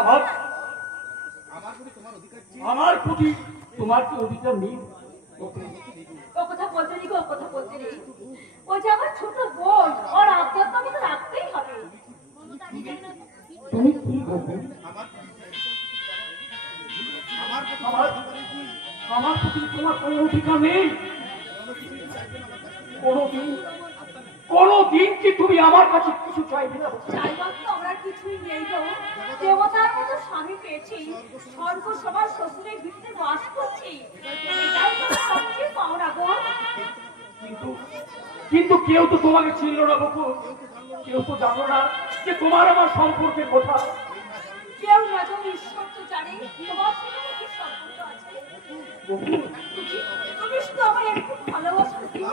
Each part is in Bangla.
আমার আমার প্রতি তোমার কি অধিকার নেই? ও কথা বলতে নেই, ও কথা বলতে নেই। ও যে আমার ছোট বোন, ওর আবদার তো আমাকে রাখতেই হবে। তুমি কি বলবে? আমার প্রতি তোমার কোনো অধিকার নেই? কোনদিন কি তুমি আমার কাছে কিছু চাইবে না? চাইবার তো আমরা কিছুই নেই গো। দেবতার মতো স্বামী পেয়েছি, স্বর্গ সবার শ্বশুরের ভিতরে বাস করছি, এটাই তো সবচেয়ে পাওনা গো। কিন্তু কেউ তো তোমাকে চিনল না বকুল, কেউ তো জানো না যে তোমার আমার সম্পর্কের কথা। কেউ না জানি, ঈশ্বর তো জানে তোমার সঙ্গে কি সম্পর্ক আছে। তুমি শুধু আমার একটু ভালোবাসা দিও,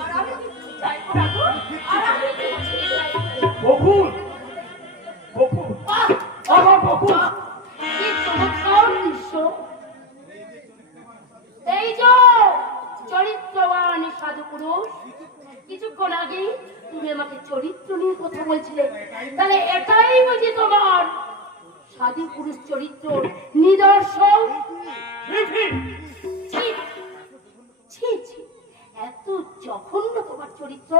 আর আমি কিছু চাইবো না গো, আর আমি কিছু চাইবো। বকুল, বকুল, আমার বকুল, কি চমৎকার দৃশ্য! এই যে চরিত্রবান সাধু পুরুষ, কিছুক্ষণ আগে তুমি আমাকে চরিত্র নিয়ে কথা বলছিলে, তাহলে এটাই বুঝি তোমার সাধু পুরুষ চরিত্র নিদর্শন? এত জঘন্য তোমার চরিত্র!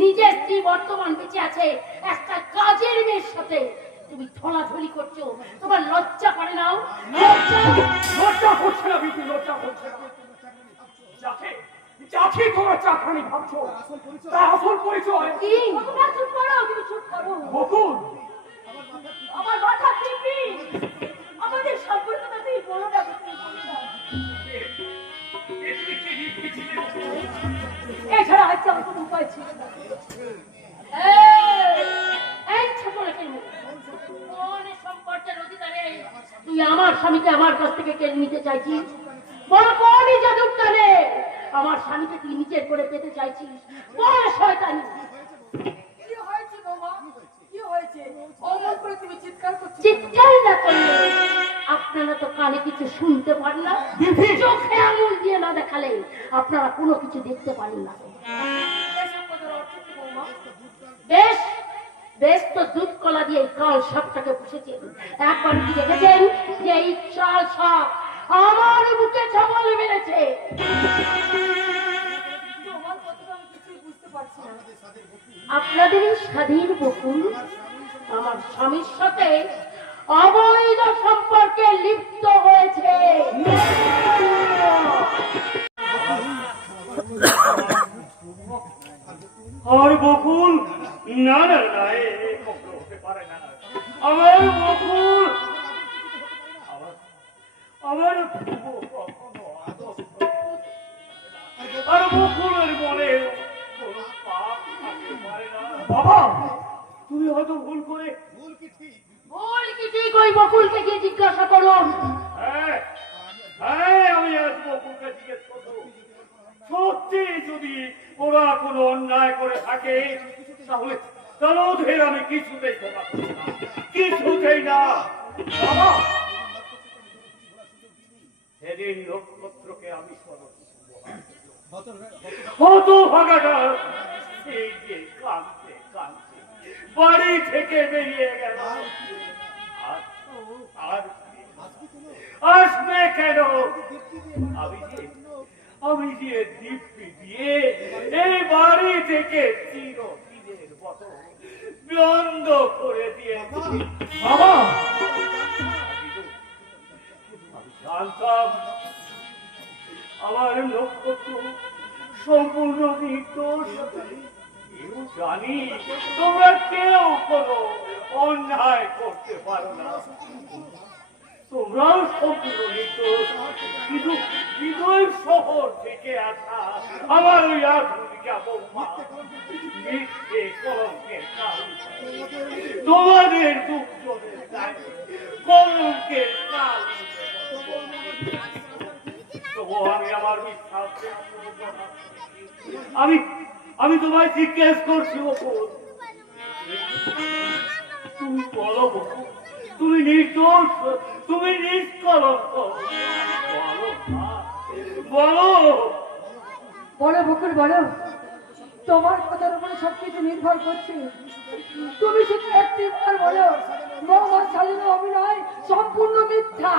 নিজের স্ত্রী বর্তমান বেঁচে আছে, একটা কাজের মেয়ের সাথে তুমি ঠোলাঠুলি করছো, তোমার লজ্জা করে নাও? লজ্জা করছে না বিপি, লজ্জা করছে না। যাকে তোমরা চাকরানি ভাবছো তার আসল পরিচয় কি? চুপ করো, তুমি চুপ করো। বকুল, আমার মাথা পিপি, আমাদের সম্পর্কটা তুমি বলো না, তুমি বলো না। এছাড়া আজকে আমার কোনো উপায় ছিল না। এই ছোট রেখে কোন সম্পর্কের অধিকারে তুই আমার স্বামীকে আমার কাছ থেকে কেড়ে নিতে চাইছিস? বড় কোনই জাদুর টানে আমার স্বামীকে তুই নিজের করে পেতে চাইছিস? বড় শয়তানি! কি হয়েছে বাবা, কি হয়েছে? অমন করে তুমি চিৎকার করছো? চিৎকার না করলে আপনারা তো কানে কিছু শুনতে পান না, চোখে আঙুল দিয়ে না দেখালে আপনারা কোনো কিছু দেখতে পারেন না। বেশ বেশ, তো দুধ কলা দিয়ে কাল সাপটাকে পুষেছেন। একবার কি দেখেছেন যে এই চাল সাপ আমার বুকে ছাগল মেরেছে? তোমার কথাটা আমি কিছুই বুঝতে পারছি না। আপনাদের এই স্বাধীন বকুল আমার স্বামীর সাথে অবৈধ সম্পর্কে লিপ্ত হয়েছে। আর বকুল, না না না, হতে পারে না। আমার বকুল, আমার আর বকুলের মনে কোনো পাপ থাকতে পারে না। বাবা, তুমি হয়তো ভুল করে। ভুল কি ঠিক? ওই বকুলকে গিয়ে জিজ্ঞাসা করুন। হ্যাঁ হ্যাঁ, আমি আজ বকুলকে জিজ্ঞেস করবো। সত্যি যদি ওরা কোনো অন্যায় করে থাকে তাহলে ওদের আমি কিছুতেই ক্ষমা করব না, কিছুতেই না। বাবা, সেদিন নক্ষত্রকে আমি হতভাগাটা এই যে কাঁদতে কাঁদতে বাড়ি থেকে বেরিয়ে গেল। আর আসবে কেন? আমি যে দিব্যি দিয়ে এই বাড়ি থেকে চিরদিনের মতো বন্ধ করে দিয়েছি। বাবা, আমি জানতাম আমার নক্ষত্র সম্পূর্ণ নির্দোষ। কেউ জানি তোমরা কেউ কোনো অন্যায় করতে পারো না, তোমরাও সম্পূর্ণ নির্দোষ। কিন্তু বিজয় শহর থেকে আসা আমার ওই আধুনিকা বৌমা মিথ্যে কলঙ্কের কাল, তোমাদের দুঃখের গায়ে কলঙ্কের কাল। তবু আমি আমার বিশ্বাস, আমি তোমায় জিজ্ঞেস করছি বকুল, তুমি বলো বকুল, তুমি নির্দোষ, তুমি নিষ্কলঙ্ক, বলো। বলো বকুল, বলো। তোমার কথার উপরে সবকিছু নির্ভর করছে। তুমি শুধু একটিবার বলো, বৌমার শালীন অভিনয় সম্পূর্ণ মিথ্যা।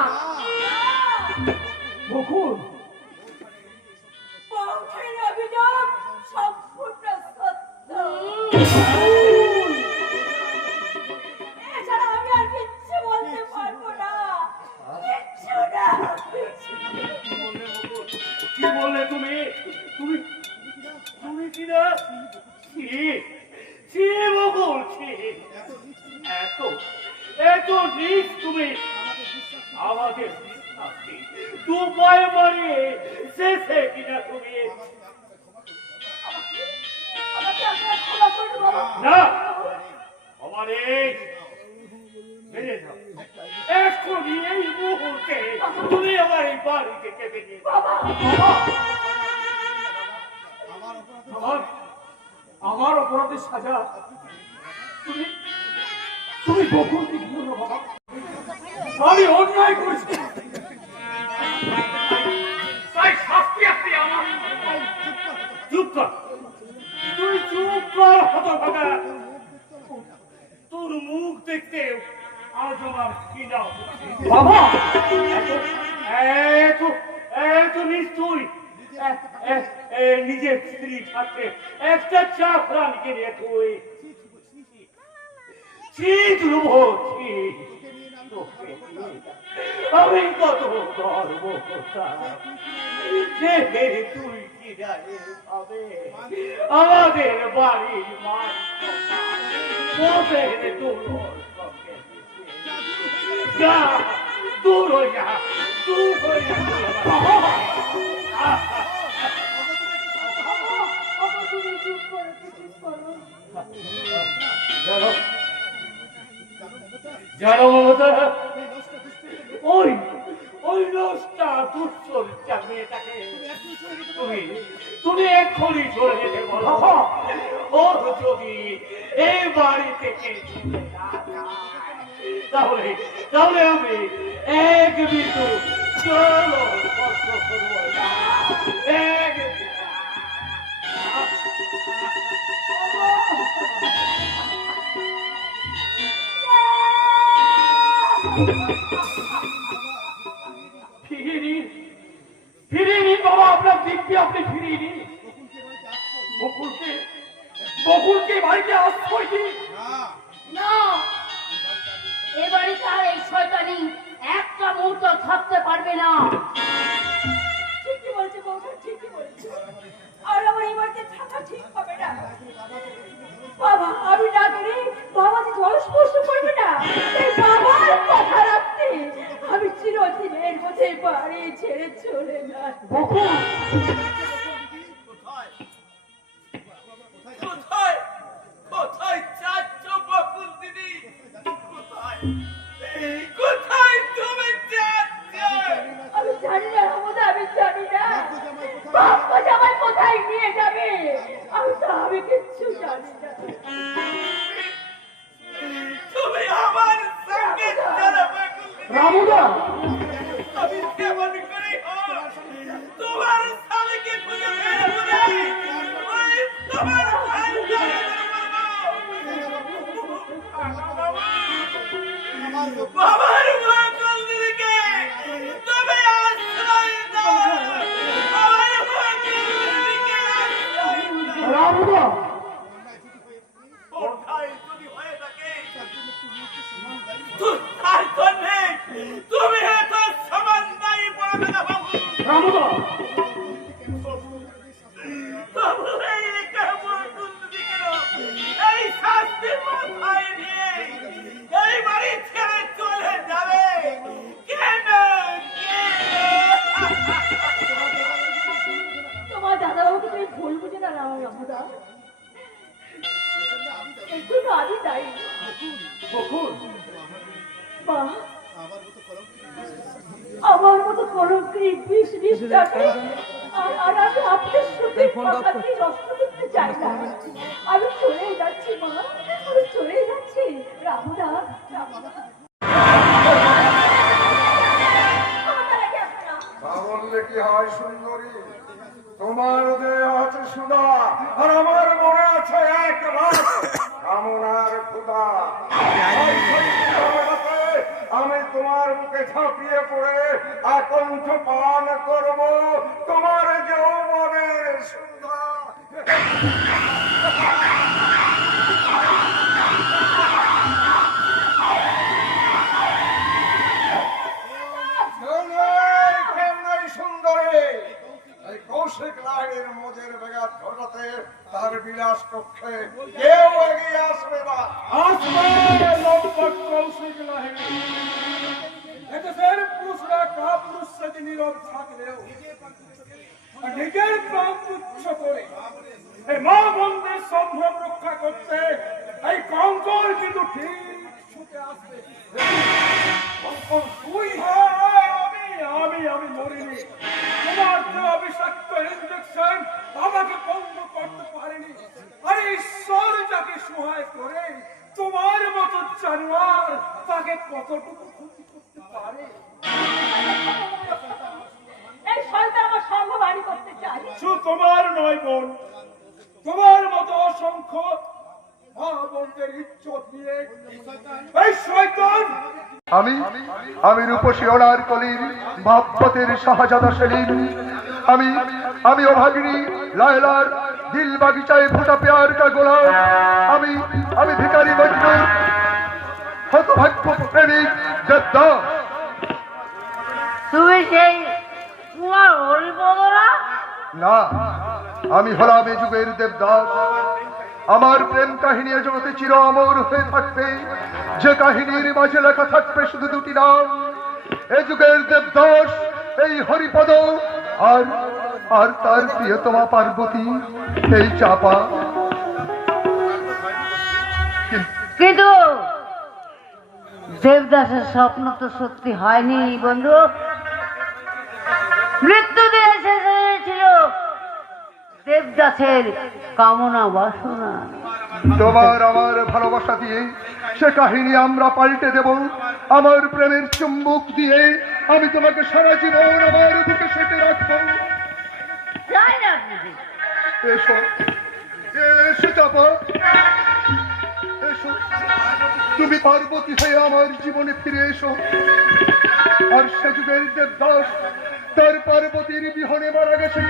বকুল বৌঠির অভিযোগ সম্পূর্ণ সত্য। এছাড়া আমি আর কিচ্ছু বলতে পারবো না, কিচ্ছু না। কি বললে তুমি? তুমি তুমি কি না? ছি ছি বকুল, ছি। এত এত নিজ তুমি আমাদের বিশ্বাসী দুপায় মারিয়ে শেষে কিনা তুমি। আমাকে আপনারা ক্ষমা করুন বাবা। না, আমার এই বেড়ে যাও এক্ষুনি, এই মুহূর্তে তুমি আমার এই বাড়ি থেকে বেরিয়ে যাও। বাবা আমার অপরাধের সাজা তুমি তুমি বকুলকে দিও না বাবা। আমি অন্যায় করেছি, তাই শাস্তি আপনি আমার। চুপ কর, তুই চুপ কর হতভাগা। তোর মুখ দেখতে আজ আমার ঘৃণা হচ্ছে। বাবা এত এত নিষ্ঠুর, নিজের স্ত্রী থাকতে একটা চা প্রাণীকে নিয়ে তুই আমি কত গর্ব করতাম যে তুই কি জানে হবে আমাদের বাড়ির মান যা দূর হয়ে যা, দূর হয়ে যা। জানো মমতা, ওই ওই নষ্টা দুশ্চরিত্রা মেয়েটাকে তুমি এক্ষুনি চলে যেতে বলো। ও যদি এই বাড়ি থেকে চলে না যায়, তাহলে তাহলে আমি এক বিন্দু চলো কষ্ট করবো না। এক ফিরিয়ে নিন বাবা, আপনার দিকটি আপনি ফিরিয়ে নিন। বকুলকে বাড়িতে আশ্রয় দিন। না, এ বাড়িতে আর এই শয়তানি একটা মুহূর্ত থাকতে পারবে না। ঠিকই বলছে বৌঠা, ঠিকই বলছে। আর আমার এই বাড়িতে থাকা ঠিক হবে না। বাবা আমি না গেলে বাবা যে জল স্পর্শ করবে না, এই বাবার কথা রাখতে আমি চিরদিন এর মধ্যে বাড়ি ছেড়ে চলে যাই। বকুল কোথায় কোথায় যাচ্ছ বকুল দিদি? কোথায় কোথায় তুমি যাচ্ছ? আমি জানি না রামদা, আমি জানি না বাবা জামাই কোথায় নিয়ে যাবে, আমি কিচ্ছু জানি না। তুমি আমার সঙ্গে চলো বকুল দিদি। রামুদা, আমি কেমন করে হোক তোমার স্বামীকে খুঁজে বের করে ওই তোমার ভাইকে বাবার বকুল দিদিকে তুমি আশ্রয় দাও। আমার বকুল দিদিকে আশ্রয় দাও। রামুদা, কোথায় যদি হয়ে থাকে তার জন্যে তুমি এত সমান দায়ী পড়বে না বাবু। রামুদা, বাবু এই কেমন দুর্নীতি কেন? এই শাস্তির মাথায় নিয়ে এই বাড়ি ছেড়ে চলে যাবে কেন? তোমার দাদাবাবুকে তুমি ভুল বুঝে না রামদা, এর জন্য আমি দায়ী। বকুল মা, আমার মতো কলঙ্কি বিষ নিষ্ঠাকে আর আমি আপনার সুখের কথাটি নষ্ট করতে চাই না। আমি চলে যাচ্ছি মা, আমি চলে যাচ্ছি। রামদা বললে কি হয় সুন্দরী, তোমার দেহে আছে সুধা আর আমার মনে আছে এক রাত কামনার ক্ষুধা। তোমার বুকে ঝাঁপিয়ে পড়ে আকণ্ঠ পান করব তোমার যৌবনের সুধা। সুন্দরী এই কৌশিক লাহিড়ির মজের ব্যাঘাত ঘটাতে তার বিলাস কক্ষে কেউ এগিয়ে আসবে না। আসবে লম্পট কৌশিক লাহিড়ী। এদেশের পুরুষরা কাপুরুষ সেজে নীরব থাকলেও নিজের প্রাণ তুচ্ছ করে এই মা বোনদের সম্ভ্রম রক্ষা করতে এই কঙ্কর কিন্তু ঠিক ছুটে আসবে। কঙ্কর তুই? আমি মরিনি। তোমার দেওয়া বিষাক্ত ইঞ্জেকশন আমাকে বন্ধ করতে পারেনি। আরে ঈশ্বর যাকে সহায় করে তোমার মতো জানোয়ার তাকে কতটুকু ক্ষতি করতে পারে? এই শয়তান আমার সঙ্গ বাড়ি করতে চাই। শুধু তোমার নয় বোন, তোমার মতো অসংখ্য মা বোনদের ইজ্জত নিয়ে এই শয়তান আমি রূপসী অনার কলির ভাবপতের শাহজাদা সেলিম। আমি অভাগিনী লায়লার দিল বাগিচায় ফোটা পেয়ার কা গোলাম। আমি ভিখারি মজনুর হতভাগ্য প্রেমিক দেবদাস। তুমি সেই তোমার হরিপদরা? না, আমি হলাম এ যুগের দেবদাস। আমার প্রেম কাহিনী এ জগতে চির অমর হয়ে থাকবে, যে কাহিনীর মাঝে লেখা থাকবে শুধু দুটি নাম, এ যুগের দেবদাস এই হরিপদ আর তার প্রিয়তমা পার্বতী এই চাপা। কিন্তু দেবদাসের স্বপ্ন তো সত্যি হয়নি বন্ধু। মৃত্যু দিয়ে এসেছিল দেবদাসের কামনা বাসনা। তোমার আমার ভালোবাসা দিয়ে সে কাহিনী আমরা পাল্টে দেব। আমার প্রেমের চুম্বক দিয়ে আমি তোমাকে সারা জীবন আমার বুকে সেটে রাখবো। এসো এসো চাপা, এসো, তুমি পার্বতী হয়ে আমার জীবনে ফিরে এসো। আর সে যুগের দেবদাস তার পার্বতীর বিহনে মারা গেছে,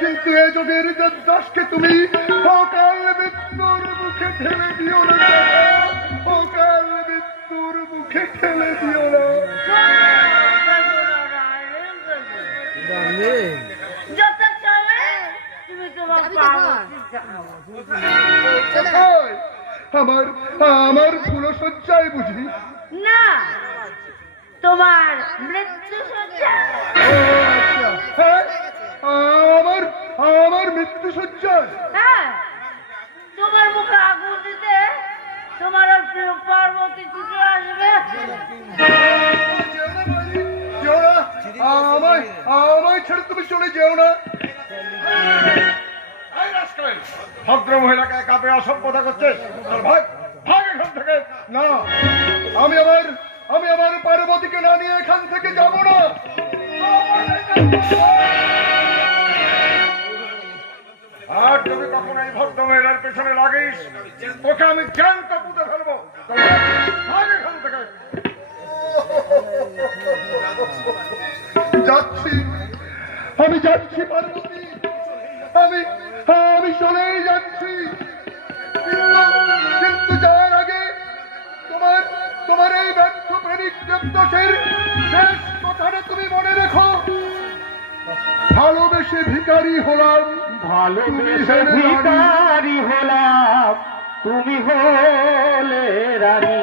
কিন্তু এ যুগের দেবদাসকে তুমি অকাল মৃত্যুর মুখে ঠেলে দিও না, অকাল মৃত্যুর মুখে ঠেলে দিও না। আমার ফুলশয্যায় বুঝি না, তোমার মৃত্যু সজ্জা। আমার মৃত্যু সজ্জায়? হ্যাঁ, তোমার মুখে আগুন দিতে তোমার প্রিয় পার্বতী ছুটে আসবে। আমায় ছেড়ে তুমি চলে যেও না। ভদ্র মহিলাকে কাপে অসভ্যতা করছিস, ভাগ ভাগ এখান থেকে। না, আমি আমার পার্বতীকে না নিয়ে এখান থেকে যাব না। আর যদি কখনো এই ভদ্র মহিলার পেছনে লাগিস ওকে আমি জ্ঞানটা পুঁতে ফেলবো। ভাগ এখান থেকে। আমি যাচ্ছি পার্বতী, আমি চলেই যাচ্ছি। কিন্তু যাওয়ার আগে তোমার এই ব্যর্থ প্রেমিক দেবদাসের শেষ কথাটা তুমি মনে রেখো। ভালোবেসে ভিখারি হলাম, ভালোবেসে ভিখারি হলাম, তুমি হলে রানী।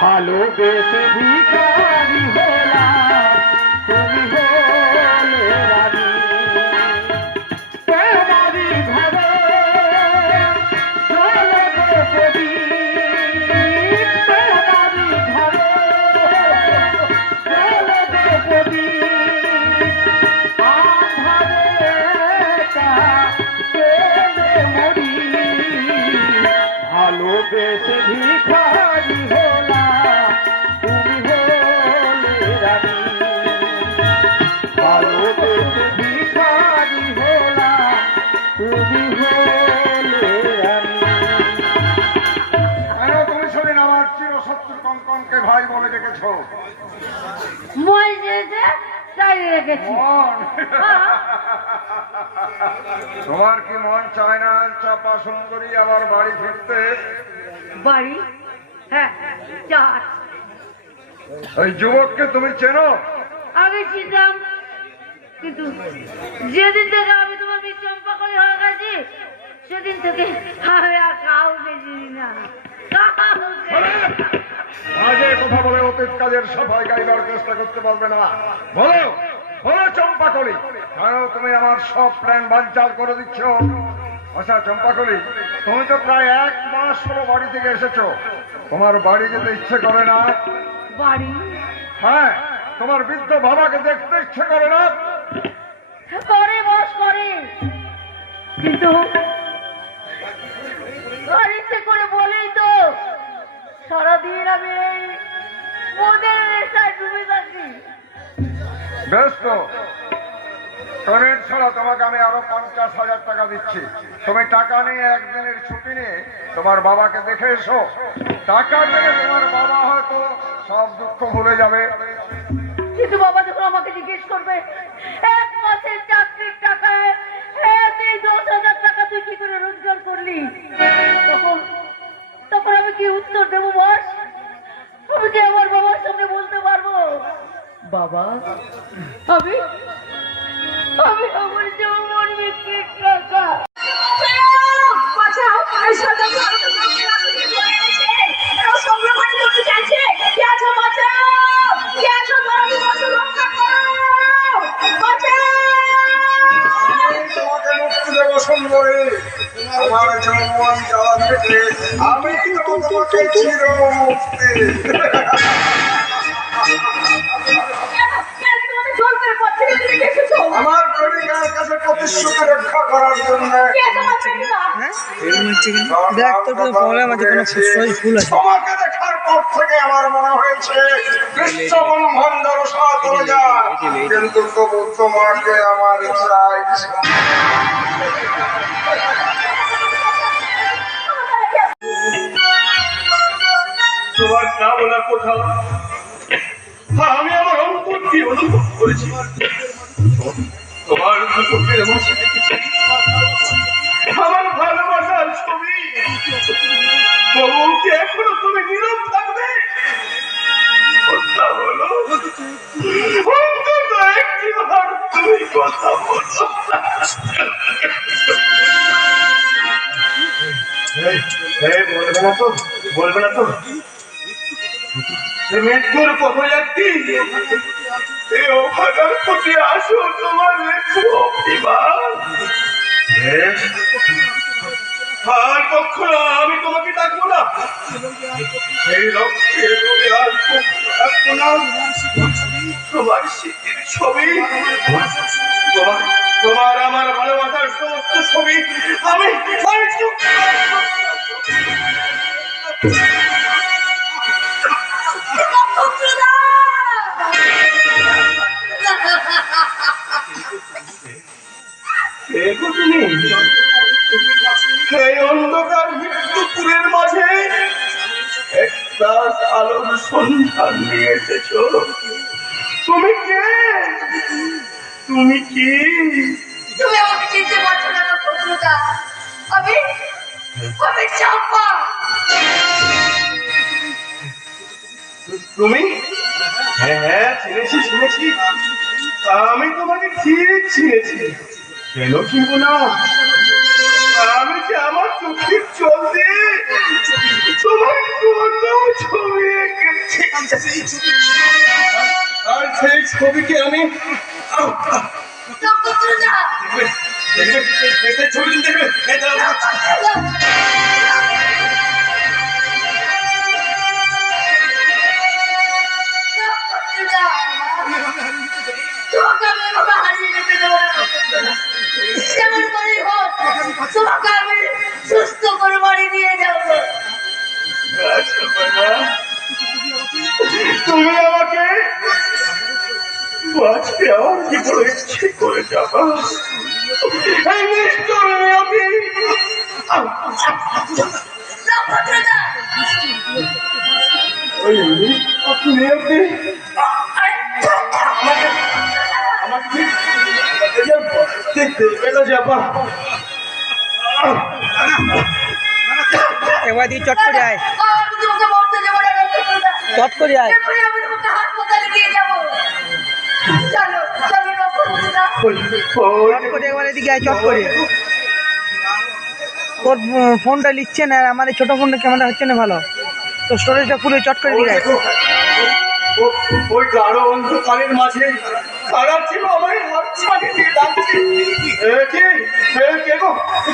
ভালোবেসে ভিখারি হলাম, তুমি হলে রানী। তোমারই ঘরে চলে গো প্রদীপ, তোমারই ঘরে চলে গো প্রদীপ। আঁধারে একা কেঁদে মরি, ভালোবেসে ভিখারি হলাম, তুমি হলে রানী। কঙ্কনকে ভাই বলে ডেকেছো? মই যেতে তাই রেখেছি। মন, তোমার কি মন চায় না চাপা সুন্দরী আবার বাড়ি ফিরতে? বাড়ি? হ্যাঁ, চার। ওই যুবককে তুমি চেনো? আগে চিনতাম, কিন্তু যেদিন থেকে আমি তোমার মেয়ে চম্পাকলি হয়ে গেছি সেদিন থেকে আমি আর কাউকে চিনি না। আগে কথা বলে অতীত কাজের সাফাই গাইবার চেষ্টা করতে পারবে না। বলো বলো চম্পাকলি, কারণ তুমি আমার সব প্ল্যান বানচাল করে দিচ্ছ। আচ্ছা চম্পাকলি, তুমি তো প্রায় 1 মাস হলো বাড়ি থেকে এসেছো, তোমার বাড়ি যেতে ইচ্ছে করে না? বাড়ি? হ্যাঁ, তোমার বৃদ্ধ বাবাকে দেখতে ইচ্ছে করে না? করে বস করে, কিন্তু বাড়িতে করে বলেই তো সারাদিন আমি এই মোদের নেশায় ডুবে থাকি। বেশ তো, ট্রেন ছাড়া তোমাকে আমি আরো 50,000 টাকা দিচ্ছি। তুমি টাকা নিয়ে একদিনের ছুটি নিয়ে তোমার বাবাকে দেখে এসো। টাকা পেলে তোমার বাবা হয়তো সব দুঃখ ভুলে যাবে। কিন্তু বাবা যখন আমাকে জিজ্ঞেস করবে 1 মাসের চাকরির টাকায় এই 10,000 টাকা তুই কি করে রোজগার করলি, তখন আমি কি উত্তর দেবো বস? আমি কি আমার বাবার সামনে বলতে পারবো বাবা আমি আমার যৌবন বিক্রির টাকা? বাঁচাও, এই শয়তান আমাকে ধরে এনেছে। এরা সংগ্রাম করে করতে চাইছে। কে আছো বাঁচাও, কে আছো ধরে বসে রক্ষা করো, বাঁচাও। আমি তোমাকে মুক্তি দেব সুন্দরী, আমার যৌবন জ্বালা থেকে আমি তোমাকে চির মুক্তি। কেন তোমাদের জোর করে পথ থেকে তুমি এসেছো? আমার প্রেমিকার কাছে প্রতিশ্রুতি রক্ষা করার জন্য কে তোমার প্রেমিকা? দেখ তোর তো প্রবলেম আছে, কোনো ফুসফুস ফুল আছে। তোমাকে দেখার পর থেকে আমার মনে হয়েছে বিশ্বব্রহ্মাণ্ডের সাথ হয়ে যায়, কিন্তু তবু তোমাকে আমার চাই। তোমার না বলা কথা আমি আমার অন্তর দিয়ে অনুভব করেছি। তোমার চোখের মাঝে দেখেছি আমার ভালোবাসার ছবি। তবুকে এখনো তুমি নীরব থাকবে? কথা বলো, অন্তত একটি বার তুমি কথা বলো। বলবে না তো, বলবে না তো? মৃত্যুর পথযাত্রী এই অভাগার প্রতি আসো, তোমার অভিমান। আর কখনো আমি তোমাকে ডাকবো না, এই রক্তের রোগে আর কখনো ডাকবো না। তোমার স্মৃতির ছবি, তোমার আমার ভালোবাসার সমস্ত ছবি আমি এই অন্ধকার মৃত্যুপুরের মাঝে একটা আলোর সন্ধান নিয়ে এসেছ। তুমি কে? তুমি কি? তুমি আমাকে চিনতে পারছো না নক্ষত্রদা? আমি চম্পা। তুমি? হ্যাঁ, চিনেছি চিনেছি, আমি তোমাকে ঠিক চিনেছি। কেন চিনব না? আমি যে আমার চোখের জল দিয়ে তোমার ছবি এঁকেছি, আর সেই ছবিকে আমি নক্ষত্রদা ছবি দেখবে। তোমাকে আমি এভাবে হারিয়ে যেতে দেবো না নক্ষত্রদা। যেমন করেই হোক তোমাকে আমি সুস্থ করে বাড়ি নিয়ে যাবো। তুমি আমাকে বাঁচতে আমার কি বড় ইচ্ছে করে যাবা? এই নিষ্ঠুর নিয়তি নক্ষত্রদা ওই আপনি আমাকে দেখবে না যাবা একবার দিয়ে চট করে আয়, আমি তোমাকে মরতে দেবো না রক্তদাদা। চট করে আয়। এরপরে আমি তোমাকে হাসপাতালে নিয়ে যাবো। চলো চলো রক্তদাদা। চট করে একবার এদিকে আয়, চট করে। তোর ফোনটা নিচ্ছে না, আর আমার এই ছোট ফোনটা ক্যামেরা হচ্ছে না ভালো, তো স্টোরেজটা পুরো চট করে দিয়ে আয়। ওই গাঢ় অন্ধকারের মাঝে তারা ছিল আমার হাত ছাড়িয়ে দিয়ে ডাকছে,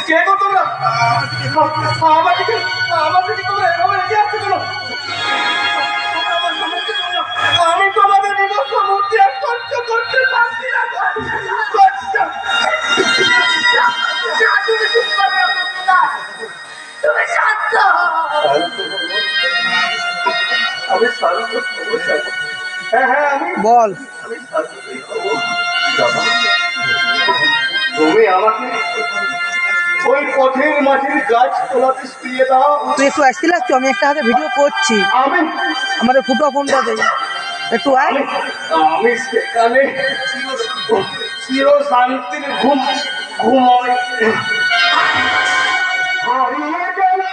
কে গো তোমরা? আমার দিকে তোমরা এভাবে রেখে আসছো কেন? আমি তোমাদের নিজস্ব মূর্তি আর সহ্য করতে পারছি না। তুমি চুপ করো রক্তদাদা। তুমি শান্ত হও। আমি শান্ত হবো, হ্যাঁ আমি বল। তুমি আমাকে ওই পথের মাটির গাছ তোলাতে শুয়ে দাও। তুই একটু আসতে লাগছো, আমি একটা হাতে ভিডিও করছি, আমি আমার এই ফুটো ফোনটা দে একটু আয়। আমি সেখানে চির শান্তির ঘুমাই। হারিয়ে গেলে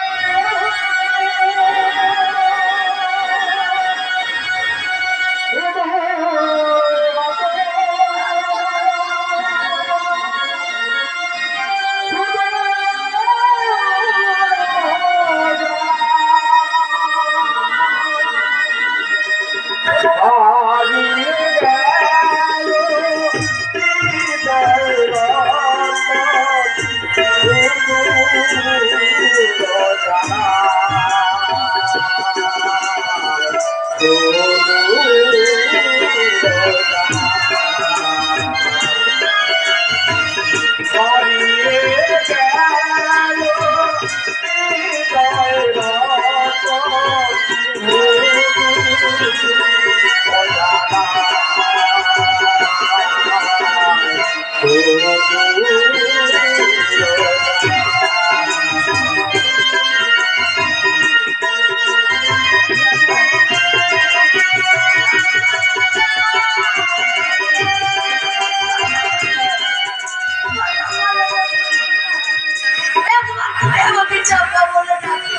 আমাকে চাপা বলে ডাকো।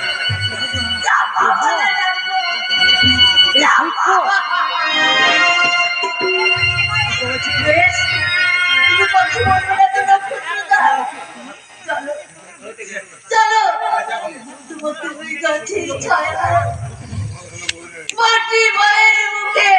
চাপা বলে ডাকো। চাপা। বেশ, তুমি কথা বলবে না তো রক্তদাদা। চলো চলো তোমাকে ওই গাছের ছায়া মাটি মায়ের মুখে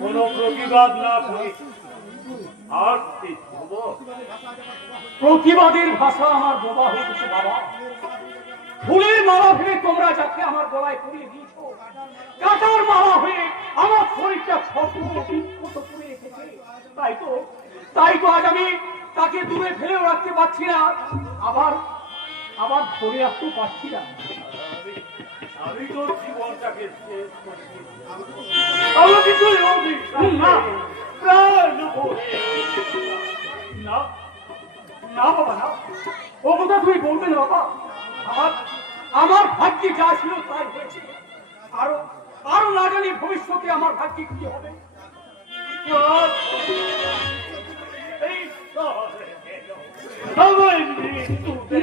কোনো প্রতিবাদ না করে আর প্রতিবাদের ভাষা আমার বোবা হয়ে গেছে বাবা। ফুলের মালা ভেবে তোমরা যাকে আমার গলায় পরিয়ে দিয়েছো, কাটার মালা হয়ে আমার শরীরটা বিক্ষত করে রেখেছে। তাই তো আজ আমি তাকে দূরে ফেলেও রাখতে পারছি না, আবার ধরে রাখতেও পারছি না। আমি তোর জীবনটাকে শেষ করছি, আমাকে তুই না না না বাবা না, ও কথা তুমি বলবে না বাবা। আমার ভাগ্যে যা ছিল তাই হয়েছে, আরো না জানি ভবিষ্যতে আমার ভাগ্যে কি হবে। এই আমার মৃত্যুতে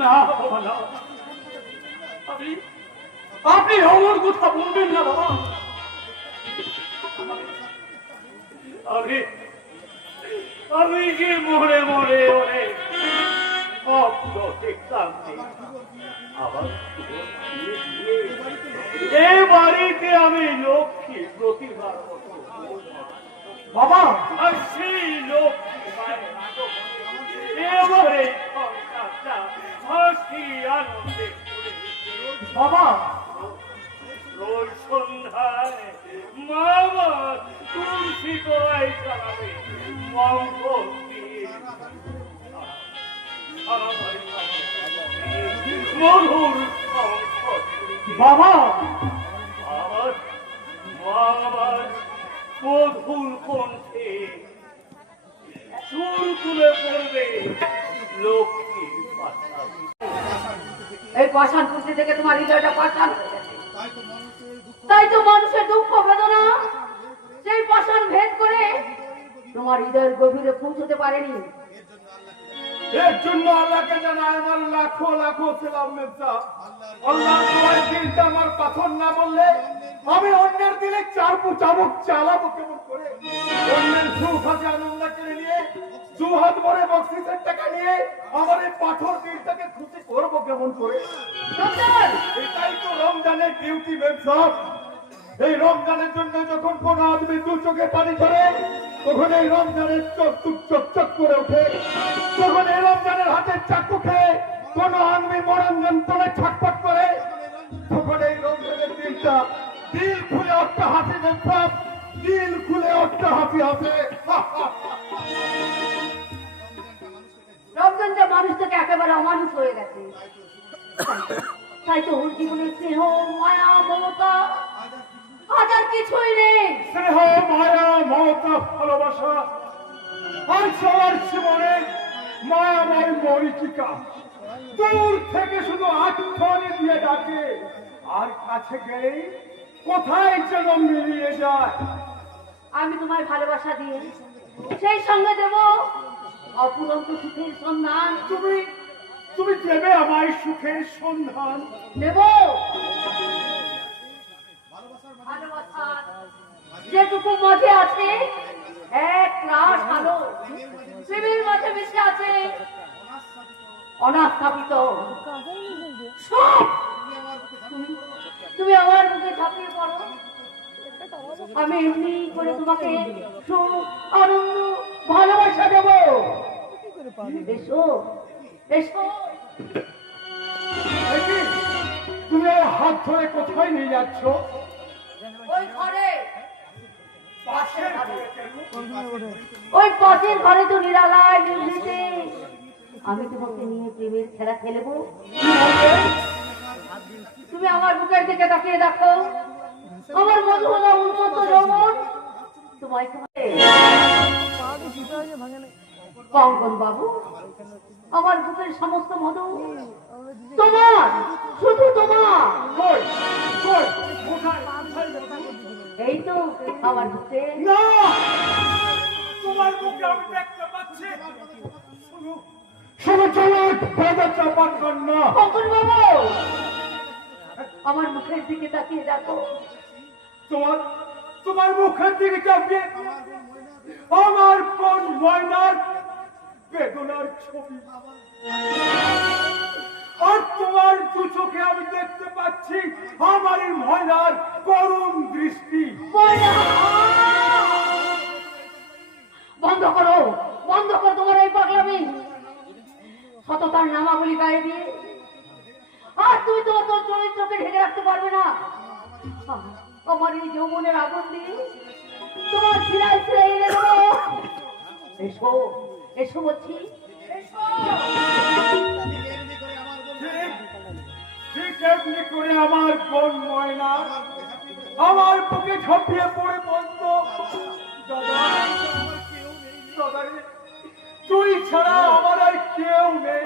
না না বাবা না, আপনি আপনি অমর কথা বলবেন না বাবা। আমি আমি যে মরে মরে ওরে স্বপ্ন দেখতাম যে আবার এ বাড়িতে আমি লক্ষ্মী প্রতিভার মতো বাবা, আর সেই লক্ষ্মী মায়ের এবারে সংসারটা হাসি আনন্দে বাবা। রোজ সন্ধ্যায় মামা তুলসী তোরাই চালাবে মঙ্গল দিয়ে মধুর বাবা। আমার বাবার মধুর কণ্ঠে সুর তুলে পড়বে লক্ষ্মী পাশা। এই পাষাণ পুঁথি থেকে তোমার হৃদয়টা পাষাণ হয়ে গেছে। তাই তো মানুষের দুঃখ বেদনা সেই পাষাণ ভেদ করে তোমার হৃদয়ের গভীরে পৌঁছতে পারেনি। এর জন্য আল্লাহকে জানাই আমার লাখো লাখো সালাম মেজা। আল্লাহ তোমার দিলটা আমার পাথর না বললে আমি অন্যের দিলে চাবুক চালাবো কেমন করে? অন্যের সুখ আছে আনন্দ কেড়ে নিয়ে দু হাত ভরে বক্সিসের টাকা নিয়ে আমার এই পাথর দিলটাকে খুশি করবো কেমন করে? এটাই তো রমজানের ডিউটি মেজা। এই রমজানের জন্য যখন কোন আদমি দু চোখে পানি ধরে তখন এই রমজানের চোখ চক করে ওঠে। যখন এই রমজানের হাতের চাকু খেয়ে কোন আদমি মরঞ্জন তোলে ছটফট করে তখন এই রমজানের দিলটা দিল খুলে একটা হাসি দেখতাম, দিল খুলে একটা হাসি হাসে। রমজানটা মানুষ থেকে একেবারে অমানুষ হয়ে গেছে। তাই তো ওর জীবনে স্নেহ মায়া মমতা আজ আর কিছুই নেই। স্নেহ মায়া মমতা ভালোবাসা আর সবার জীবনে মায়াময় মরিচিকা দূর থেকে শুধু আত্মনে দিয়ে ডাকে আর কাছে গেলেই কোথায় যেন মিলিয়ে যায়। আমি তোমায় ভালোবাসা দিয়ে সেই সঙ্গে দেব অপুরন্ত সুখের সন্ধান। তুমি দেবে আমায় সুখের সন্ধান। দেব ভালোবাসার যেটুকু মাঝে আছে এক রাস আলো, পৃথিবীর মাঝে মিশে আছে অনাস্থাপিত সব। তুমি আমার মুখে ঝাঁপিয়ে পড়ো, আমি এমনি করে তোমাকে সুখ আনন্দ ভালোবাসা দেব। এসো এসো। তুমি আমার হাত ধরে কোথায় নিয়ে যাচ্ছ? ওই ঘরে, পাশের ওই পাশের ঘরে তো নিরালায় নির্বিতে আমি তোমাকে নিয়ে প্রেমের খেলা খেলবো। তুমি আমার বুকের দিকে তাকিয়ে দেখো, আমার মধুরা উন্মত্ত যৌবন তোমায় কঙ্কন বাবু, আমার বুকের সমস্ত মধু তোমার, শুধু তোমার। এই তো আমার বুকে। না, তোমার মুখে আমি দেখতে পাচ্ছি শুধু চমক ভেদা চাপার জন্য। কঙ্কন বাবু, আমার মুখের দিকে তাকিয়ে দেখো। তোমার মুখের দিকে তাকিয়ে আমার কোন ময়নার বেদনার ছবি আর তোমার দু চোখে আমি দেখতে পাচ্ছি আমার এই ময়নার করুণ দৃষ্টি। বন্ধ করো, বন্ধ করো তোমার এই পাগলামি। সততার নামাবলী গায়ে দিয়ে আর তুমি তোমার তোর চরিত্রকে ঢেকে রাখতে পারবে না। আমার এই যৌবনের আগুন দিয়ে তোমার শিরায় শিরায় এনে দেবো। এসো এসো বলছি, এসো। ঠিক এমনি করে আমার বোন ময়না আমার বুকে ঝাঁপিয়ে পড়ে বলতো, দাদা দাদা রে, তুই ছাড়া আমার আর কেউ নেই।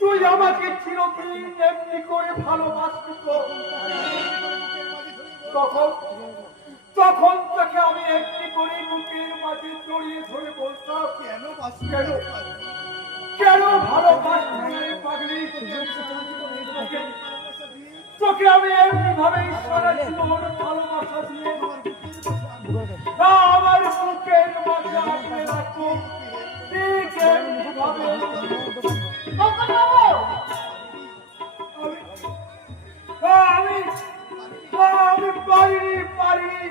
তুই আমাকে চিরদিন এমনি করে ভালোবাসতি তো। তখন তাকে আমি একটি করে বুকের মাঝে জড়িয়ে ধরে বলতাম, কেন কেন ভালোবাসবি না রে পাগলি? তোকে আমি এমনি ভাবে সারা জীবন ভালোবাসা দিয়ে তা আমার বুকের মাঝে আঁকড়ে রাখবো, ঠিক এমনি ভাবে শঙ্কর বাবু, আমি পারিনি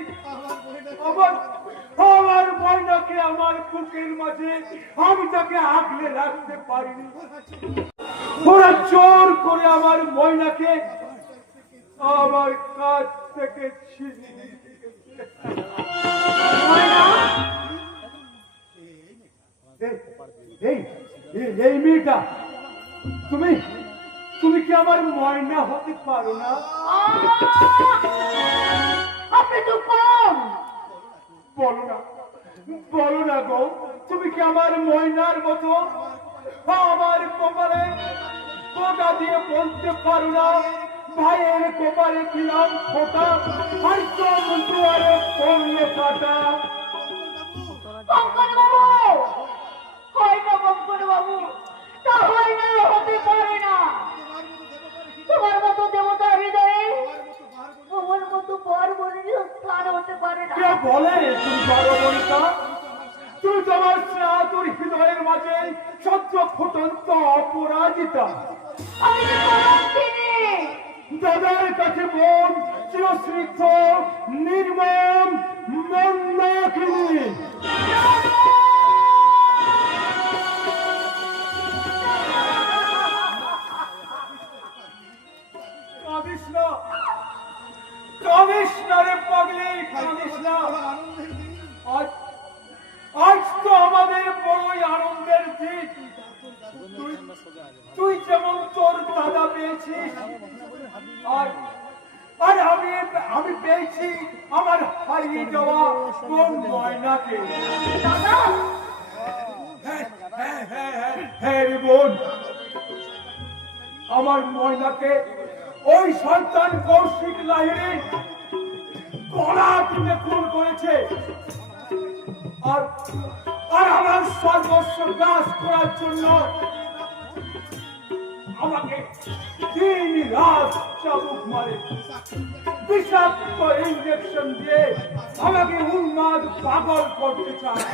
আমার ময়নাকে আমার বুকের মাঝে আমি তাকে আগলে রাখতে পারিনি। ওরা জোর করে আমার ময়নাকে আমার কাছ থেকে ছিনিয়ে নিয়ে গেছে। এই মেয়েটা, তুমি কি আমার ময়না হতে পারো না? আপনি তো কম। বলো না গো, তুমি কি আমার ময়নার মতো আমার কপালে ফোঁটা দিয়ে বলতে পারো না ভাইয়ের কপালে দিলাম ফোঁটা আর দুয়ারে পড়লো কাটা? শঙ্কর বাবু, হয় না শঙ্কর বাবু, তা হয় না, হতে পারে না। তোমার মতো দেবতার হৃদয়ে আমার মতো বর বলির স্থান হতে পারে না। কে বলে তুমি বড় বনিতা? তুই তোমার তোর হৃদয়ের মাঝে সত্য ফুটন্ত অপরাজিতা। আমি যে কলঙ্কিনী। দাদার কাছে বোন চিরস্নিগ্ধ নির্মম মন্দাকিনী। কাঁদিস না রে পাগলি, কাঁদিস না। আজ তো আমাদের বড়ই আনন্দের দিন। তুই যেমন তোর দাদা পেয়েছিস, আর আমি পেয়েছি আমার হারিয়ে যাওয়া কোন ময়নাকে। দাদা, হ্যাঁ রে বোন, আমার ময়নাকে ওই সন্তান কৌশিক লাহিড়ী গলা টিপে খুন করেছে। আর আমার সর্বস্ব নাশ করার জন্য আমাকে দিন রাত চাবুক মারে, বিষাক্ত ইঞ্জেকশন দিয়ে আমাকে উন্মাদ পাগল করতে চায়।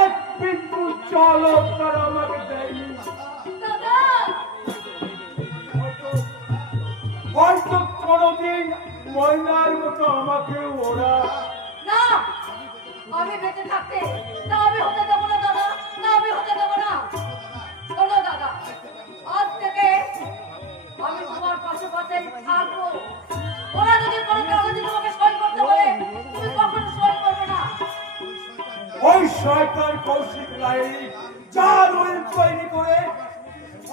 এক বিন্দু জলও তারা আমাকে দেয়নি। দাদা, হয়তো কোনদিন ময়নার মতো আমাকে ওরা না, আমি বেঁচে থাকতে না, আমি হতে দেবো না দাদা, না আমি হতে দেবো না। শোনো দাদা, আজ থেকে আমি তোমার পাশে পাশে থাকবো। ওরা যদি কোনো কাগজে তোমাকে সই করতে বলে, তুমি কখনো সই করবে না। ওই শয়তান কৌশিক লাহিড়ী জাল উইল তৈরি করে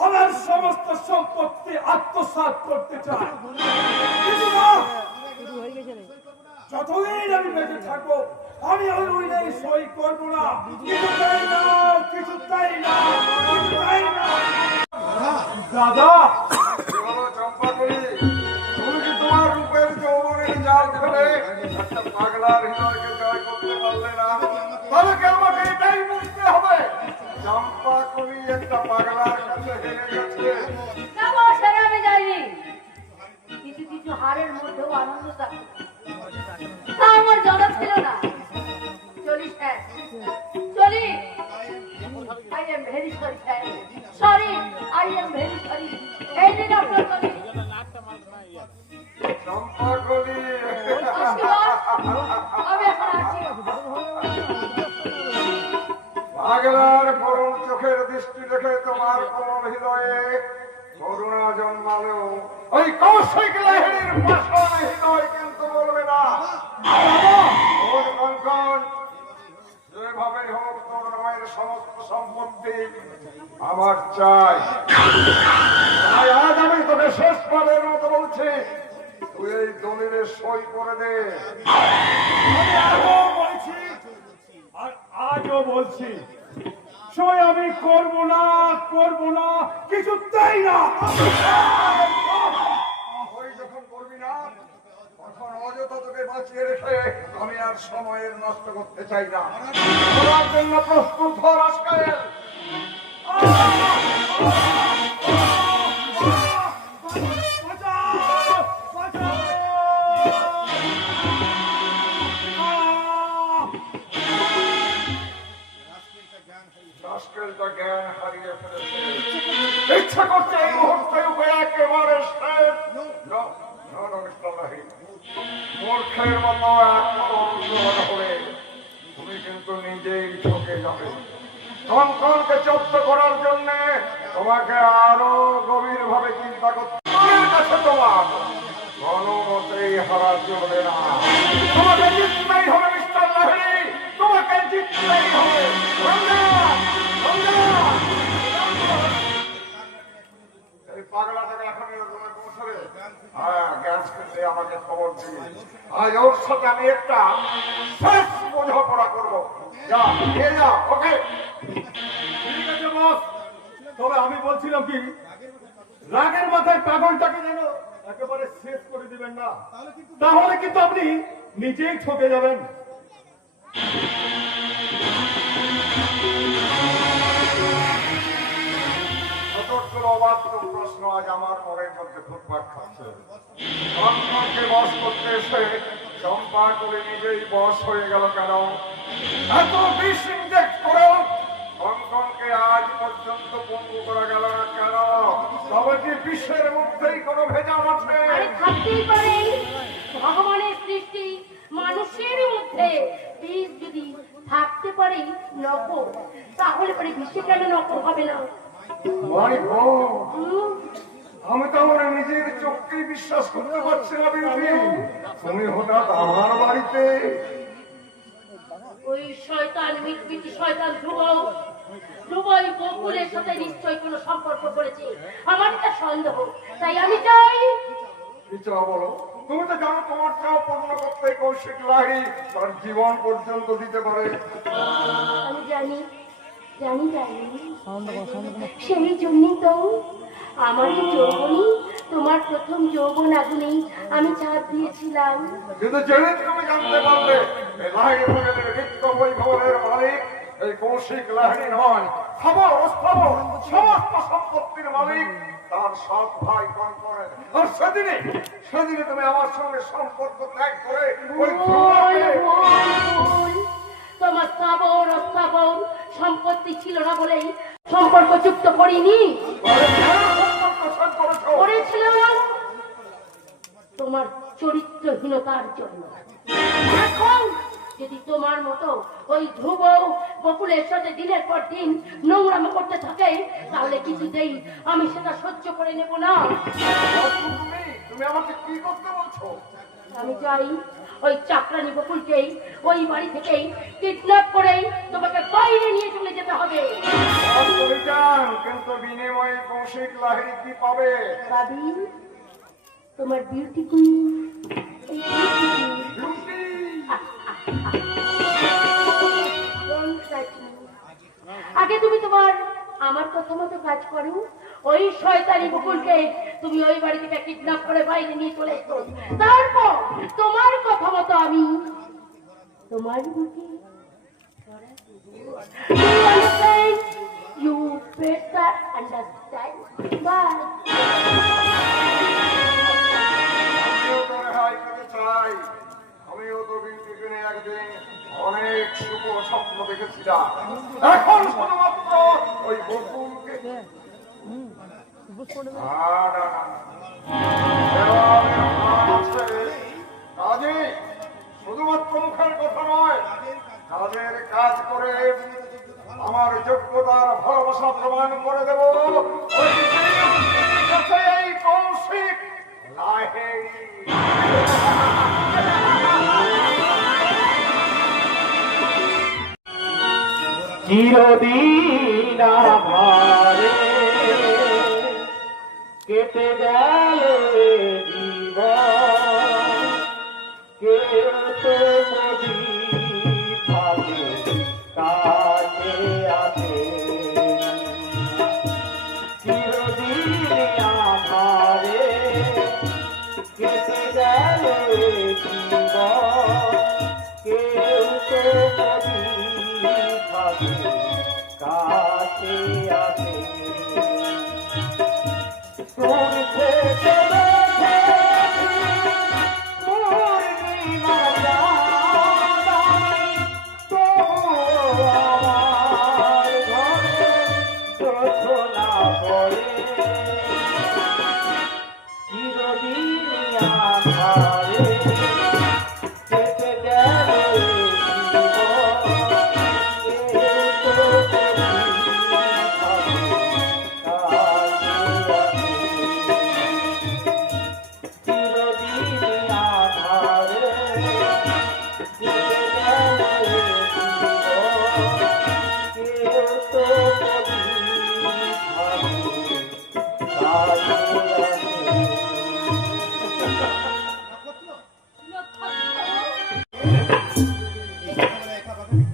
আমার সমস্ত সম্পত্তি আত্মসাৎ করতে চায়। কিন্তু না, যতদিন আমি বেঁচে থাকবো আমি ওই উইলে সই করবো না। কিছুতেই না, কিছুতেই না, কিছুতেই না। দাদা, বলো চম্পাকলি, তুমি কি তোমার রূপের যৌবনের জাল ফেলে একটা পাগলার হৃদয়কে জয় করতে পারলে না? তাহলে কি আমাকে এটাই বুঝতে হবে চম্পাকলি একটা পাগলার কাছে হেরে গেছে? না বাবা, সেটা আমি যাইনি। কিছু কিছু হারের মধ্যেও আনন্দ থাকে, তা আমার জানা ছিল না। চলি স্যার, চলি। I am very sorry sir, sorry, I am very sorry. এই দিন আপনার চলি। চম্পাকলি, আমি এখন আসি। পাগলার করুণ চোখের দৃষ্টি দেখে তোমার কোমল হৃদয়ে করুণা জন্মালো। ওই কৌশিক লাহিড়ীর পাষাণ হৃদয় কিন্তু বলবে না। ওর কঙ্কন, যেভাবে হোক তোর মায়ের সমস্ত সম্পত্তি আমার চাই। তাই আজ আমি তোকে শেষবারের মতো বলছি, তুই এই দলিলে সই করে দে। আমি আগেও বলেছি আর আজও বলছি, সই আমি করবো না, কিছুতেই না। ওই যখন করবি না, তখন অযথা তোকে বাঁচিয়ে রেখে আমি আর সময়ের নষ্ট করতে চাই না। তোমার জন্য প্রস্তুত হওয়ার আজকাল রাস্কেলটা জ্ঞান হারিয়ে ফেলেছে। ইচ্ছা করছে এই মুহূর্তে ওকে একেবারে শেষ। না, না, না, মিস্টার লাহিড়ী। মূর্খের মতো এক অংশগ্রহণ করে তুমি কিন্তু নিজেই ঠকে যাবে। কঙ্কনকে জব্দ করার জন্য তোমাকে আরো গভীর ভাবে চিন্তা করতে আমার কাছে তোমার কোনোমতেই হারা চলবে না। তোমাকে জিততেই হবে মিস্টার লাহিড়ী, তোমাকে জিততেই হবে। এই পাগলাটাকে এখনই রুমে পৌঁছাবে। হ্যাঁ, গ্যাস কিনতে আমাকে খবর দিবি। আজ ওর সাথে আমি একটা শেষ বোঝাপড়া করবো। যা, নিয়ে যা, ওকে। ঠিক আছে বস, তবে আমি বলছিলাম কি, রাগের মাথায় পাগলটাকে যেন একেবারে শেষ করে দিবেন না, তাহলে কিন্তু আপনি নিজেই ঠকে যাবেন। কতগুলো অবাস্তব প্রশ্ন আজ আমার মনের মধ্যে ঘুরপাক খাচ্ছে। কঙ্কনকে বশ করতে এসে চম্পা করে নিজেই বশ হয়ে গেল কেন? এত বিষ ইনজেক্ট করেও কঙ্কনকে আজ পর্যন্ত পঙ্গু করা গেল না কেন? তবে কি বিশ্বের মধ্যেই কোনো ভেজাল আছে? আরে থাকতেই পারে, ভগবানের সৃষ্টি মানুষের মধ্যে বীজ যদি থাকতে পারে নকল, তাহলে পরে বিশ্বে কেন নকল হবে না? মাই গড, হুম? আমি তো আমার নিজের চোখকেই বিশ্বাস করতে পারছি না বিউটি। তুমি হঠাৎ আমার বাড়িতে? ওই শয়তান মিটমিটি শয়তান ধ্রুবই বকুলের সাথে নিশ্চয়ই কোনো সম্পর্ক করেছে, আমার এটা সন্দেহ। তাই আমি চাই কি চাও বলো? তুমি তো জানো তোমার চাও পূর্ণ করতে কৌশিক লাহিড়ী তার জীবন পর্যন্ত দিতে পারে। আমি জানি জানি জানি সেই জন্যই তো আমার এই যৌবনী, তোমার প্রথম যৌবন আগুনে আমি চাপ দিয়েছিলাম। কিন্তু যেদিন তুমি জানতে পারলে এই লাহিড়ী হোটেলের নিত্য বৈভবের মালিক এই কৌশিক লাহিড়ী নয়, খবর খবর সমস্ত সম্পত্তির মালিক তার সৎ ভাই কঙ্কনের, আর সেদিনে তুমি আমার সঙ্গে সম্পর্ক ত্যাগ করে ওই ধ্রুবকে তোমার স্থাবর সম্পত্তি ছিল না বলেই সম্পর্ক যুক্ত করিনি। করেছিলাম তোমার চরিত্রহীনতার জন্য। এখন যদি তোমার মতো ওই ধ্রুব বকুলের সাথে দিনের পর দিন নোংরামো করতে থাকে, তাহলে কিছুতেই আমি সেটা সহ্য করে নেব না। তুমি আমাকে কি করতে বলছো? আমি চাই ওই চাকরানি বকুলকেই ওই বাড়ি থেকেই কিডন্যাপ করেই তোমাকে বাইরে নিয়ে চলে যেতে হবে। কিন্তু বিনিময়ে কৌশিক লাহিড়ী কি পাবে? ভাবি, তোমার বিউটি কুইন, এই বিউটি? আগে তুমি তোমার আমার কথা মতো কাজ করো। ওই শয়তানি বকুলকে তুমি ওই বাড়ি থেকে কিডন্যাপ করে বাইরে নিয়ে চলে এসো, তারপর তোমার কথা মতো আমি তোমার বুকে you better understand. Bye. আমিও তো রেহাই পেতে চাই। আমিও তো বিউটিকে নিয়ে একদিন অনেক শুভ স্বপ্ন দেখেছিলাম। এখন শুধুমাত্র ওই বকুলকে কাজে শুধুমাত্র মুখের কথা নয়, কাজের কাজ করে আমার যোগ্যতার ভালোবাসা প্রমাণ করে দেব ওই কাছে এই কৌশিক লাহিড়ী। চিরদিন আমারে কেটে গেল জীবন, কেউ তো নদী থাকে কাছে আছে। চিরদিন আমারে কেটে গেল জীবন, কেউ তো নদী থাকে কাছে আছে। রচনা করে চিরদিন আধারে কেটে গেল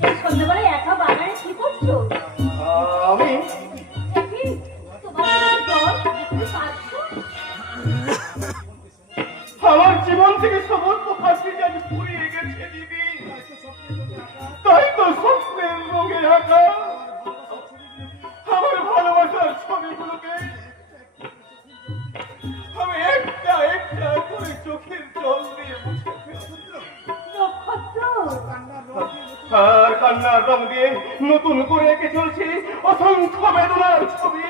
এই সন্ধ্যাবেলায় একা বাগানে কি করছো? আমি দেখি, তোমার জল দেখতে পাচ্ছো? আমার জীবন থেকে সমস্ত ফাঁসি যেন ফুরিয়ে গেছে দিদি। তাই তো স্বপ্নের রঙে আঁকা আমার ভালোবাসার ছবিগুলোকে আমি একটা একটা করে চোখের জল দিয়ে মুছে ফেলছি। নক্ষত্র, আর কান্নার রং দিয়ে নতুন করে এঁকে চলছি অসংখ্য বেদনার ছবি।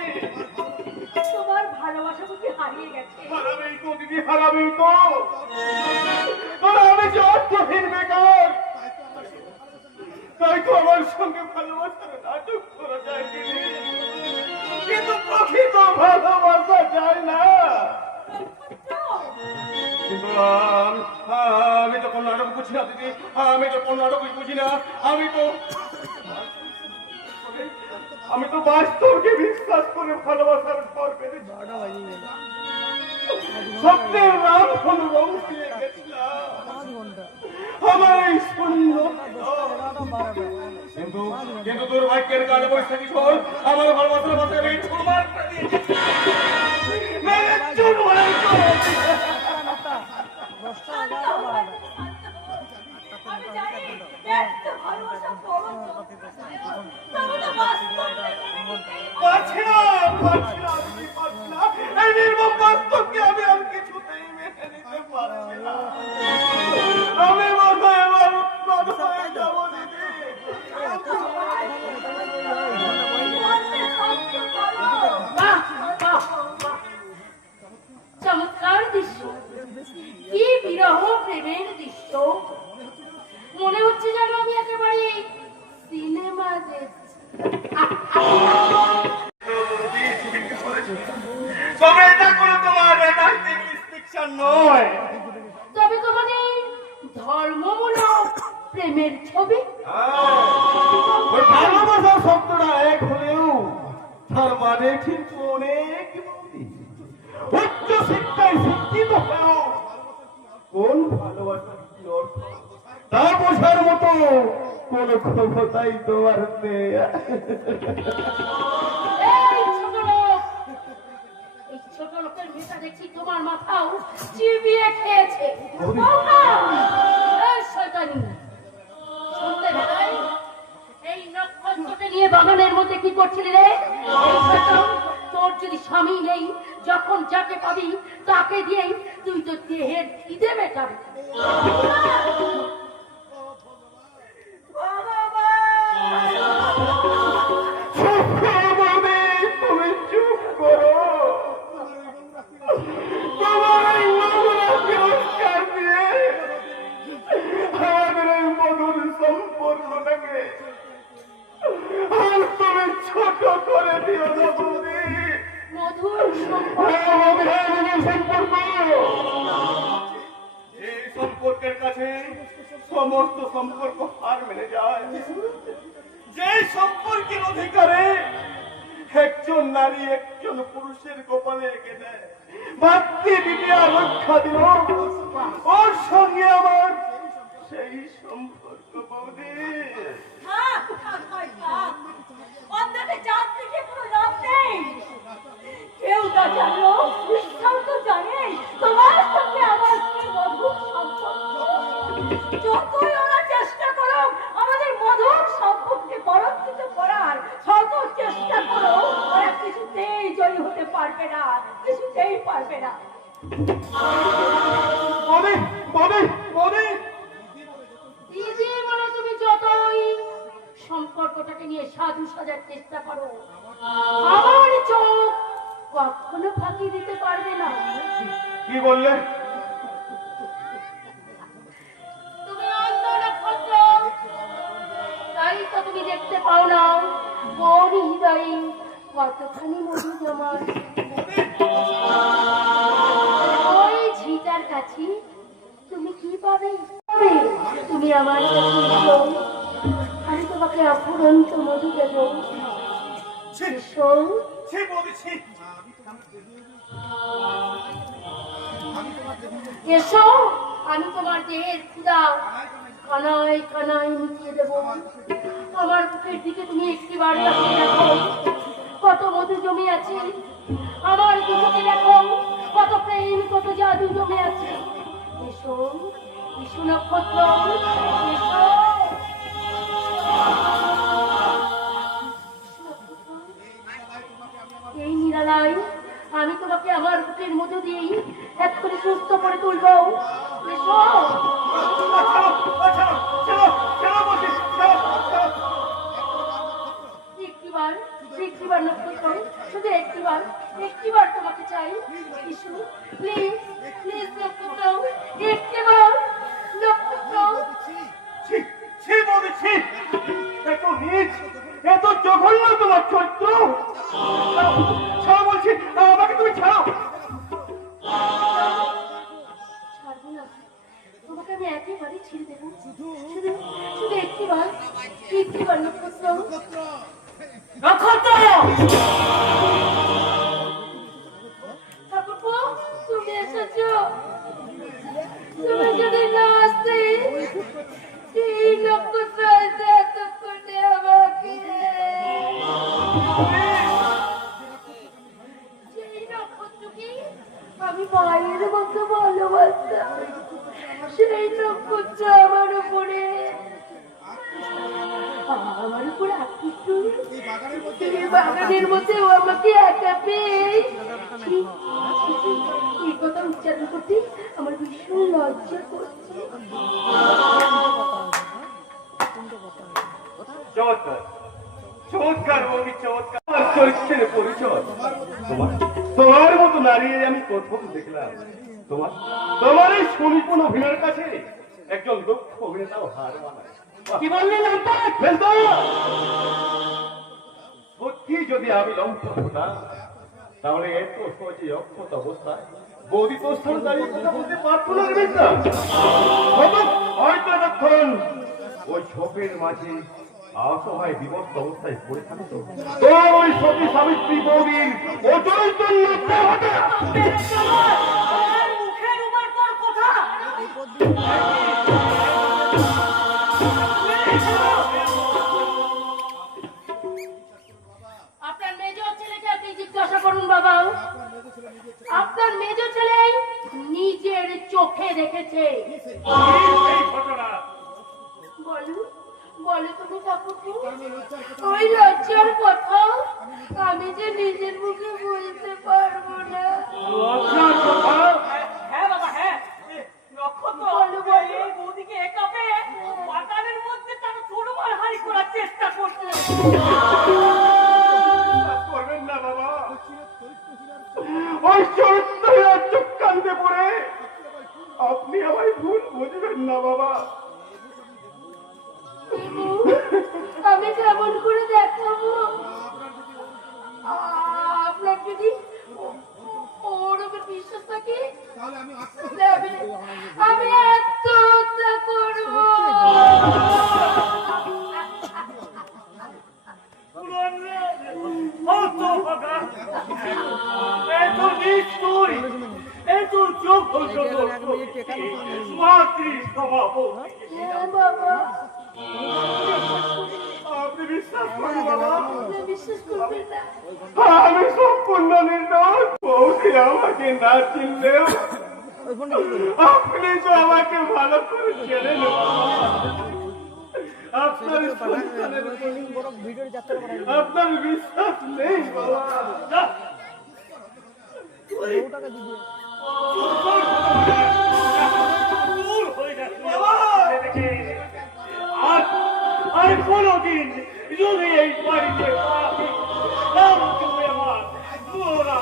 তোমার ভালোবাসা বুঝি হারিয়ে গেছে? হারাবেই তো দিদি, হারাবেই তো। আমি যে অর্থহীন বেকার, তাই তো আমার সঙ্গে ভালোবাসার নাটক করা যায় দিদি, কিন্তু প্রকৃত ভালোবাসা যায় না। কিন্তু আমি তো কোন নাটক বুঝি না দিদি, আমি তো কোন নাটকই বুঝি না। আমি তো বাস্তবকে বিশ্বাস করে ভালোবাসার ঘর বেঁধেছি। স্বপ্নের নাম হলো রং দিয়ে গেছিলাম আমার এই সুন্দর। কিন্তু কিন্তু দুর্ভাগ্যের কালে বৈশাখী ঝড় আমার ভালোবাসার মাথায় এই চুরমার করে দিয়েছে। মেরে চুরমার করে দিয়েছে। আমি জানি ব্যর্থ ভালোবাসা পরম তবে তো বাস্তব পারছি না, পারছি না, আমি পারছি না। এই নির্মম বাস্তবকে আমি আর কিছুতেই মেনে নিতে পারছি না। আমি মাথায় এবার মাথায় যাবো দিদি। বাহ, বাহ, বাহ। চমৎকার দৃশ্য, কি বিরহ প্রেমের দৃশ্য। মনে হচ্ছে যেন আমি একেবারে সিনেমা দেখছি। তবে এটা কোনো তোমার রাজনৈতিক restriction নয়। তবে তোমাদের ধর্মমূলক প্রেমের ছবি। ওই ভালোবাসা শব্দটা এক হলেও তার মানে কিন্তু অনেক বেশি। উচ্চ শিক্ষায় শিক্ষিত হয়েও কোন ভালোবাসার কি অর্থ তা বোঝার মতো কোন ক্ষমতাই তোমার নেই। এই ছোট লোক, এই ছোট লোকের মেয়েটা দেখছি তোমার মাথাও চিবিয়ে খেয়েছে। এই শয়তানি, সন্ধ্যেবেলায় এই নক্ষত্রকে নিয়ে বাগানের মধ্যে কি করছিলি রে? এই শয়তান, তোর যদি স্বামী নেই, যখন যাকে পাবি তাকে দিয়েই তুই তো দেহের খিদে মেটাবি। তুমি চুপ করো। তোমার এই মধুর পুরস্কার দিয়ে আমাদের এই মধুর সম্পর্কটাকে আর তুমি ছোট করে দিও না বৌদি। মধুর সম্পর্ক। সম্পর্ক এই সম্পর্কের কাছে সমস্ত সম্পর্ক হার মেনে যায়। যে সম্পর্কের অধিকারে একজন নারী একজন পুরুষের কপালে এঁকে দেয় মাতৃবিদ্যা রক্ষা দিল, ওর সঙ্গে আমার সেই সম্পর্ক বৌদি। অন্যকে জাত থেকে কোনো লাভ নেই। কেউ না জানো, ঈশ্বর তো জানে তোমার সঙ্গে আমার কি মধুর সম্পর্ক। যতই ওরা চেষ্টা করো আমাদের মধুর সম্পর্ককে বরঞ্চিত করার, শত চেষ্টা করো, ওরা কিছুতেই জয়ী হতে পারবে না, কিছুতেই পারবে না। বৌদি বৌদি বৌদি দিদি বলে তুমি যতই সম্পর্কটাকে নিয়ে সাধু সাজার চেষ্টা করো, আমার চোখ কখনো ফাঁকি দিতে পারবে না। কি বললে? তুমি অন্ধ নক্ষত্র, তাই তো তুমি দেখতে পাও না কোন হৃদয়ে কতখানি মধু জমায়। ওই ঝিটার কাছে তুমি কি পাবে? তুমি আমার কাছে এসো, আমি তোমাকে অফুরন্ত মধু দেব। এসো। এসো, আমি তোমার দেহের ক্ষুধা কানায় কানায় মিটিয়ে দেব। আমার বুকের দিকে তুমি একটিবার তাকিয়ে দেখো, কত মধু জমে আছে। আমার দুটোকে দেখো, কত প্রেম, কত জাদু জমে আছে। এসো, বিশু নক্ষত্র, এসো। এই নিরালায় আমি তোমাকে আমার বুকের মধ্যে দিয়েই এক করে সুস্থ করে তুলব। এসো। একটিবার নক্ষত্র, শুধু একটিবার তোমাকে চাই। বিশু, প্লিজ প্লিজ নক্ষত্র, একটিবার নক্ষত্র। এত নীচ, এত জঘন্য তোমার চরিত্র। ছাড়ো বলছি, আমাকে তুমি ছাড়ো। ছাড়বো না, তোমাকে আমি একেবারে ছেড়ে দেবো। শুধু শুধু একটিবার নক্ষত্র। নক্ষত্র, ঠাকুরপো, তুমি এসেছো। তুমি যদি না আসতে, এই নক্ষত্র আসতে এতক্ষণে আমাকে। সেই নক্ষত্রকে আমি মায়ের মতো ভালোবাসতাম, সেই নক্ষত্র আমার উপরে আকৃষ্ট। এই বাগানের মধ্যেও আমাকে একা পেয়ে এই কথা উচ্চারণ করতে আমার ভীষণ লজ্জা করছে। চমৎকার, চমৎকার বৌদি, চমৎকার চরিত্রের পরিচয়। তোমার মতো নারী আমি প্রথম দেখলাম। তোমার এই সম্পূর্ণ অভিনয়ের কাছে একজন দক্ষ অভিনেতাও হার মানায়। কি বললেন? সত্যি যদি আমি লম্ফ হতাম, তাহলে এত সহজে অক্ষত অবস্থায় বৌদি তোর সামনে দাঁড়িয়ে কথা বলতে পারতো না। হয়তো এতক্ষণ ওই শোকের মাঝে অসহায় বিভক্ত অবস্থায় পড়ে থাকতো। ওই সতী সাবিত্রী বৌদির অচৈতন্য মুখের উপর তোর কথা। আপনার মেজ ছেলেকে আপনি জিজ্ঞাসা করুন বাবা। আপনার মেজ ছেলে নিজের চোখে দেখেছে। এই ঘটনা বলো বলো তুমি ঠাকুরপো, ওই লজ্জার কথা আমি যে নিজের মুখে বলতে পারবো না। লজ্জার কথা? হ্যাঁ বাবা, হ্যাঁ। নক্ষত্র এই বৌদিকে একা পেয়ে বাগানের মধ্যে তার তরুমার হারি করার চেষ্টা করছে। করবেন না বাবা, ওই চরিত্রে চোখ কান্দে পড়ে আপনি আমায় ভুল বুঝবেন না বাবা। আমি কেমন করে দেখাবো? আপনার যদি ওর উপর বিশ্বাস থাকে আমি আত্মহত্যা করবো। এত নিষ্ঠুর, এত যোগ্য মাতৃ স্বভাব। হ্যাঁ বাবা, আপনি বিশ্বাস করুন বাবা, আপনি বিশ্বাস করবেন না। আমি সম্পূর্ণ নির্দোষ। বৌদি আমাকে না চিনলেও আপনি তো আমাকে ভালো করে চেনেন বাবা। আপনার সন্তানের আপনার বিশ্বাস নেই বাবা। আর কোনদিন যদি এই বাড়িতে পাবি তাহলে তুমি আমার মোরা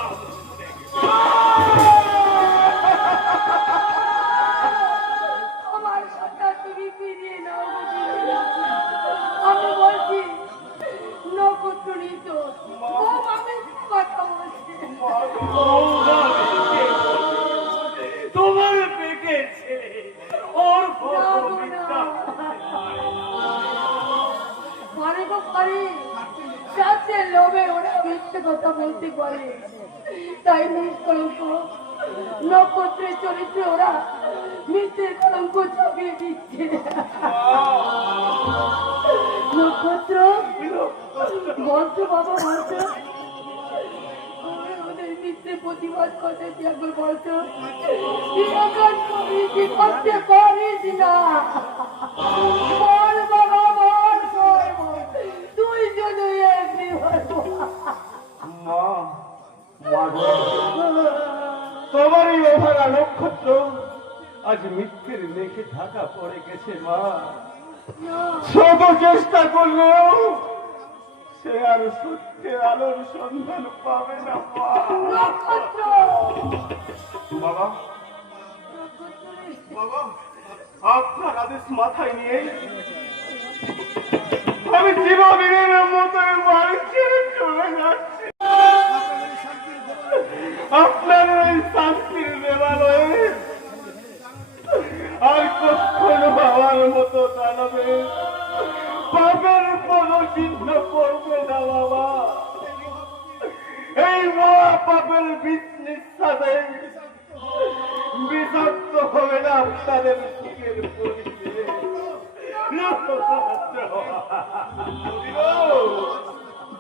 আমার সন্তান তুমি ফিরিয়ে নাও গো দিদি। আমি বলছি নক্ষত্র নির্দোষ ও আমি কথা বলছি তোমার পেটে ছেলে ওর ফটো মিথ্যা পারে গো পারে যাতে লোভে ওরা মিথ্যে কথা বলতে পারে তাই নিষ্কলঙ্ক নক্ষত্রের চরিত্রে ওরা মিথ্যের কলঙ্ক চাপিয়ে দিচ্ছে নক্ষত্র বলছো বাবা বলছো ওদের মিথ্যে প্রতিবাদ করতে কি একবার বলছো নিরাকার করিস করতে পারিস না বল বাবা বল তুই যদি একটি মা তোমারই ওভারা নক্ষত্র আজ মিথ্যের মেঘে ঢাকা পড়ে গেছে মা শত চেষ্টা করলেও সে আর সত্যের আলোর সন্ধান পাবে না মা নক্ষত্র বাবা বাবা আপনার আদেশ মাথায় নিয়ে আমি চিরদিনের মতো বাড়ি ছেড়ে চলে যাচ্ছি আপনার ওই শান্তির দেবালয়ে আর কখনো বাবার মতো দাঁড়াবে পাপের কোনো চিহ্ন পড়বে না বাবা এই মহা পাপের বিষ নিঃশ্বাসে বিষাক্ত হবে না আপনাদের সুখের পরিচয়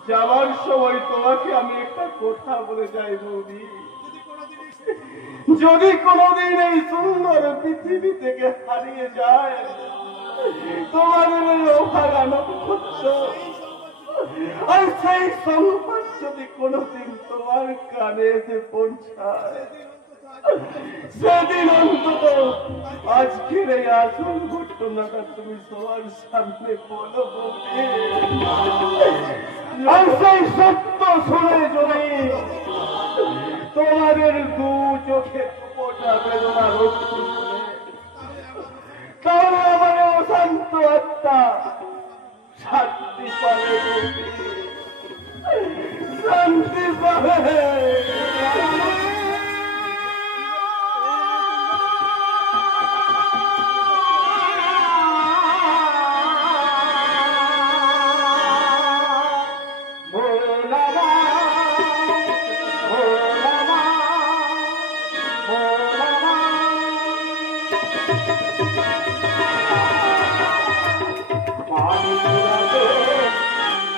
যাওয়ার সময় তোমাকে আমি একটা কথা বলে যাই বৌদি যদি কোনোদিন এই সুন্দর পৃথিবী থেকে হারিয়ে যায় তোমাদের ওই অভাগা নক্ষত্র আর সেই সংবাদ যদি কোনোদিন তোমার কানে এসে পৌঁছায় সেদিন অন্তত আজকের এই আসল ঘটনাটা তুমি সবার সামনে বলো বৌদি আর সেই সত্য শুনে যদি তোমাদের দু চোখে ফোঁটা বেদনা রক্ষু তাহলে আমার অশান্ত আত্মা শান্তি পাবে শান্তি পাবে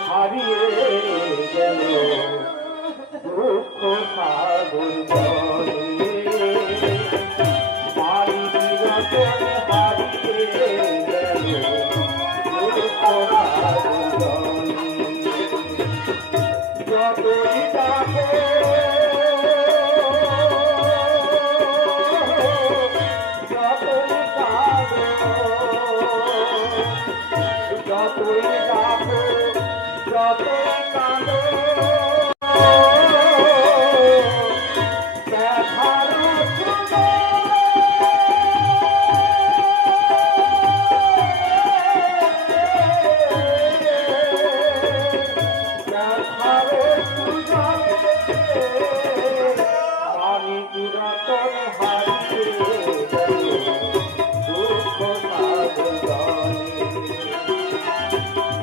হারিয়ে গেল দুঃখ সাগর জলে পানি বিরতনে হারিয়ে গেল দুঃখ সাগর জলে যতই ডাকো যতই কাঁদো যতই ডাকো যতই কাঁদো দেখার পানি বিরতন হারিয়ে দুঃখ সাগর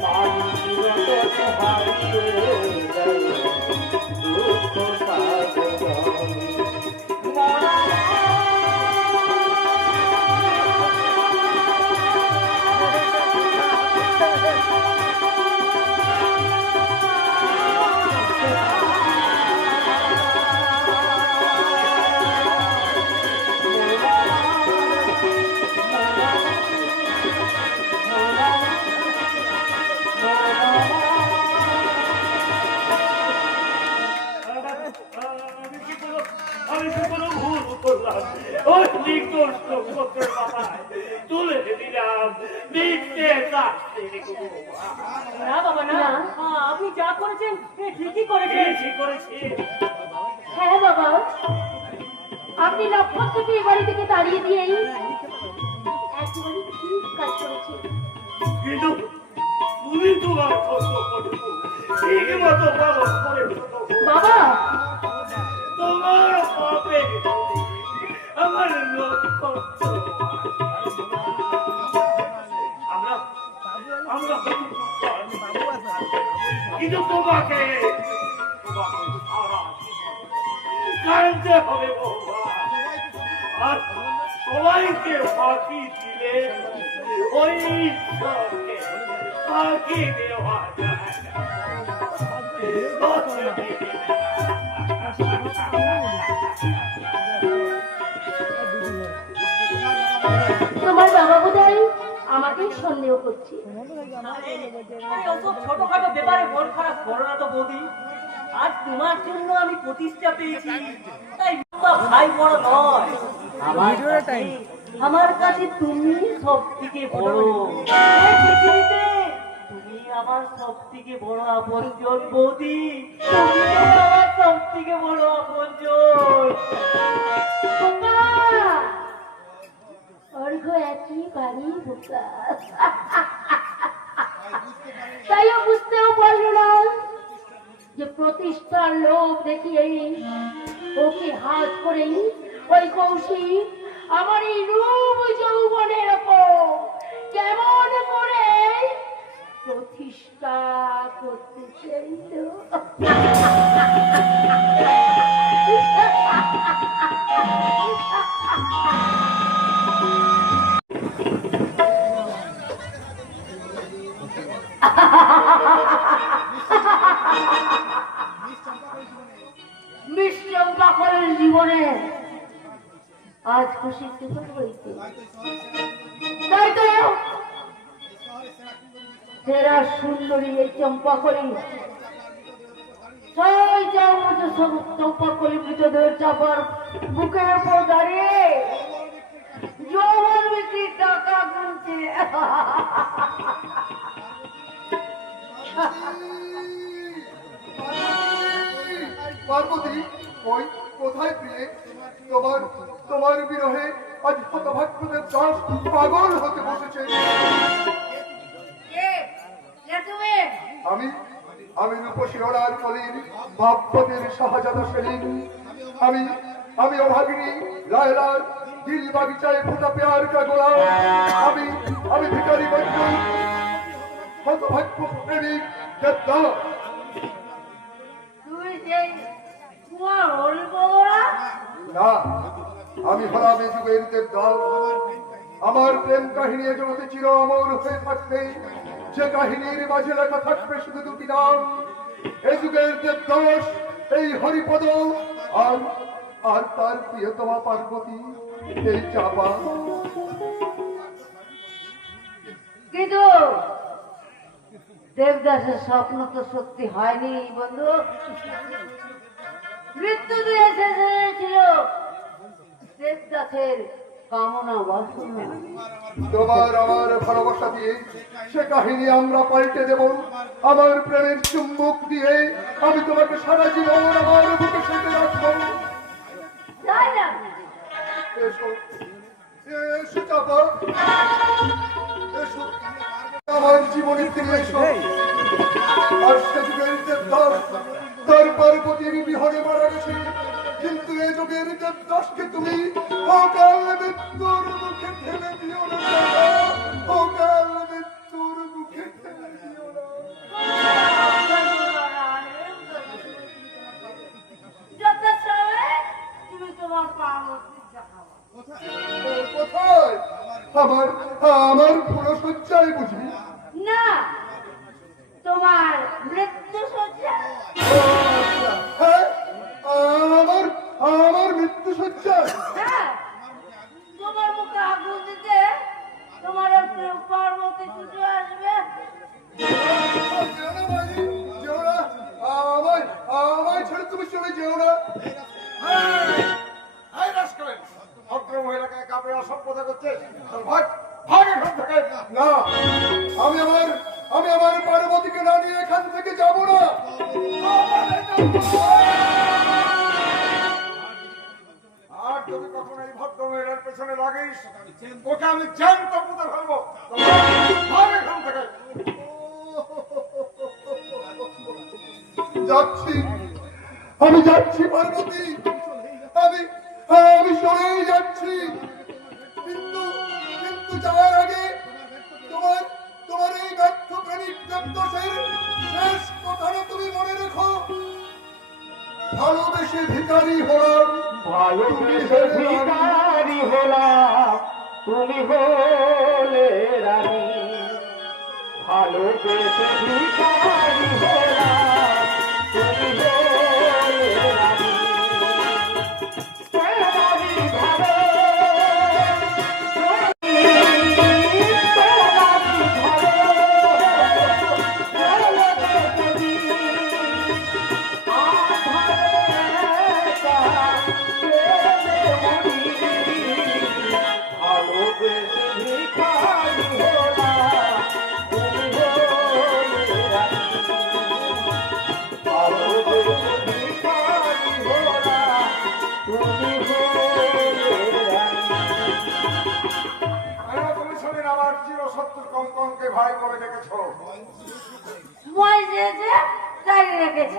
পানি বিরতন হারিয়ে দুঃখ সাগর আমি কি কোনো ভুল করলাম ওই লিখন নক্ষত্রের মাথায় তুলে দিলাম মিথ্যে শাস্তি গো। না বাবা না, আপনি যা করেছেন ঠিকই করেছেন। ঠিক করেছি। হ্যাঁ বাবা, আপনি নক্ষত্রকে এ বাড়ি থেকে তাড়িয়ে দিয়েই একেবারে ঠিক কাজ করেছেন। কিন্তু তুমি তোমার কর্তব্য ঠিক মতো পালন করেছো বাবা, তোমার পাপে আমার নক্ষত্র আমরা আমরা কিন্তু তোমাকে জানতে হবে বাবা। আর সবাইকে ফাঁকি দিলে ওই ঈশ্বরকে ফাঁকি দেওয়া যায় না। তোমার বাবা বোধহয় আমাকেই সন্দেহ করছে। ওসব ছোটখাটো ব্যাপারে মন খারাপ করো না তো বৌদি। আজ তোমার জন্য আমি প্রতিষ্ঠা পেয়েছি, তাই ভাই বড় নয়। আমার কাছে তুমি সব থেকে বড়। এই পৃথিবীতে তুমি আমার সব থেকে বড় আপনজন বৌদি। তুমি তো আমার সব থেকে বড় আপনজন। বোকা, অর্ঘ একই বাড়ি বোকা। তাইও বুঝতেও পারলো না যে প্রতিষ্ঠার লোভ দেখিয়ে ওকে হাত করেই ওই কৌশিক আমার এই রূপ যৌবনের ওপর কেমন করে প্রতিষ্ঠা করতে চাইতো। মিশ্রম্পাকরের জীবনে আজ খুশি সুখর হয়েছে, তাই তো সেরা সুন্দরী এই চম্পাকলি ছয় চামচ চম্পাকলি মৃতদের চাপার বুকের উপর দাঁড়িয়ে যৌবন বিক্রির টাকা গুনছে। পার্বতী, ওই কোথায় প্রিয়ে? তোমার তোমার বিরহে আজ হতভাগ্যদের দশ পাগল হতে বসেছে। আমি আমি রূপসী ওড়ার কলির ভাবপতির শাহজাদা সেলিম। আমি আমি অভাগিনী লায়লার দিল বাগিচায় ফুটা পেয়ার কা গোলাম। আমি আমি ভিখারি বন্ধু হতভাগ্য প্রেমিক দেবদাস। তুই সেই কুয়ার হল বলা না, আমি হলাম এই যুগের দেবদাস। আমার প্রেম কাহিনী এ জগতে চির অমর হয়ে থাকবে। যে কাহিনীর মাঝে লেখা থাকবে শুধু দুটি নাম, এই যুগের দেবদাস এই হরিপদ আর আর তার প্রিয়তমা পার্বতী এই চাপা। কিন্তু দেবদাসের স্বপ্ন তো সত্যি হয়নি বন্ধু। মৃত্যু দিয়ে শেষ হয়েছিল দেবদাসের কামনা বাসনা। তোমার আমার ভালোবাসা দিয়ে সে কাহিনী আমরা পাল্টে দেব। আমার প্রেমের চুম্বক দিয়ে আমি তোমাকে সারা জীবন আমার বুকে সেটে রাখবো। তাই না? এসো এসো চাপা, এসো আমার জীবনে ফিরে এসো। আর সে যুগের দেবদাস তার পার্বতীর বিহনে মারা গেছে, কিন্তু এ যুগের দেবদাসকে তুমি অকাল মৃত্যুর মুখে ঠেলে দিও না। অকাল মৃত্যুর মুখে ঠেলে দিও না। তুমি তোমার পার্বতীর দেখাও। কোথায়? আমার আমার পুরো সজ্জায় বুঝি? না, তোমার মৃত্যু সজ্জা। হ্যাঁ, আমার আমার মৃত্যু সজ্জায়। হ্যাঁ, তোমার মুখে আগুন দিতে তোমার পার্বতী ছুটে আসবে। যেও না, আমায় আমায় ছেড়ে তুমি চলে যেও না। আক্রমণ অসভ্যতা করছিস? ভাগ ভাগ এখান থেকে। না, আমি আমার পার্বতীকে না নিয়ে এখান থেকে যাব না। আর যদি কখনো এই ভদ্র মেয়ের পেছনে লাগিস, ওকে আমি জ্যান্ত পুঁতে ফেলবো। ভাগ এখান থেকে। যাচ্ছি, আমি যাচ্ছি পার্বতী, আমি সরেই যাচ্ছি, কিন্তু কিন্তু যাওয়ার আগে তোমার এই ব্যর্থ প্রেমিক দেবদাসের শেষ কথাটা তুমি মনে রেখো। ভালোবেসে ভিখারি হলাম, ভালোবেসে ভিখারি হলাম, তুমি হলে রানী। ভালোবেসে ভিখারি হলাম, তুমি হলে রানী। তোমারই ভালো, তুমি সেদিন আমার চিরশত্রু কঙ্কনকে ভাই বলে ডেকেছ। মই যে দাঁড়িয়ে রেখেছি।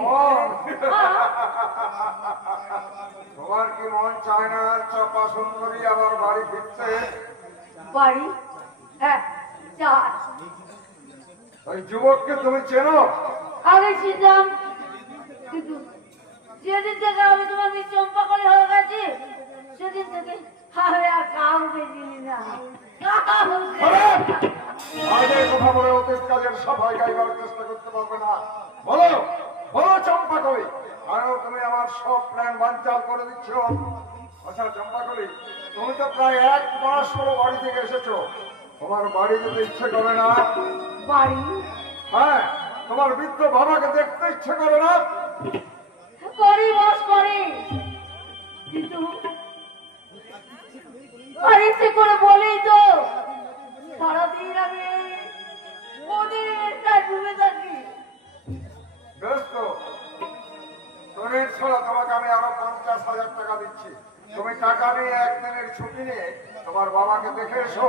তোমার কি মন চায় না চাপা সুন্দরী আবার বাড়ি ফিরতে? বাড়ি? হ্যাঁ, চার। ওই যুবককে তুমি চেনো? আগে ছিলাম, কিন্তু যেদিন থেকে আমি তোমার চম্পা করে হয়ে গেছি, সেদিন থেকে আমি আর কাউকে চিনি না। আগে কথা বলে অতীত কাজের সবাই গাইবার চেষ্টা করতে পারবে না। বলো বলো চম্পা কলি, কারণ তুমি আমার সব প্ল্যান বানচাল করে দিচ্ছ। আচ্ছা চম্পা কলি, তুমি তো প্রায় 1 মাস পরে বাড়ি থেকে এসেছো। তোমার বাড়ি যেতে ইচ্ছে করে না? বাড়ি? হ্যাঁ, তোমার বৃদ্ধ বাবাকে দেখতে ইচ্ছে করে না? বাড়ি বাস করে, কিন্তু বাড়িতে করে বলেই তো সারাদিন আমি ওদের কাজ ডুবে থাকি। বেশ তো, তুমি ছাড়া তোমাকে আমি আরো 50,000 টাকা দিচ্ছি। তুমি টাকা নিয়ে একদিনের ছুটি নিয়ে তোমার বাবাকে দেখে এসো।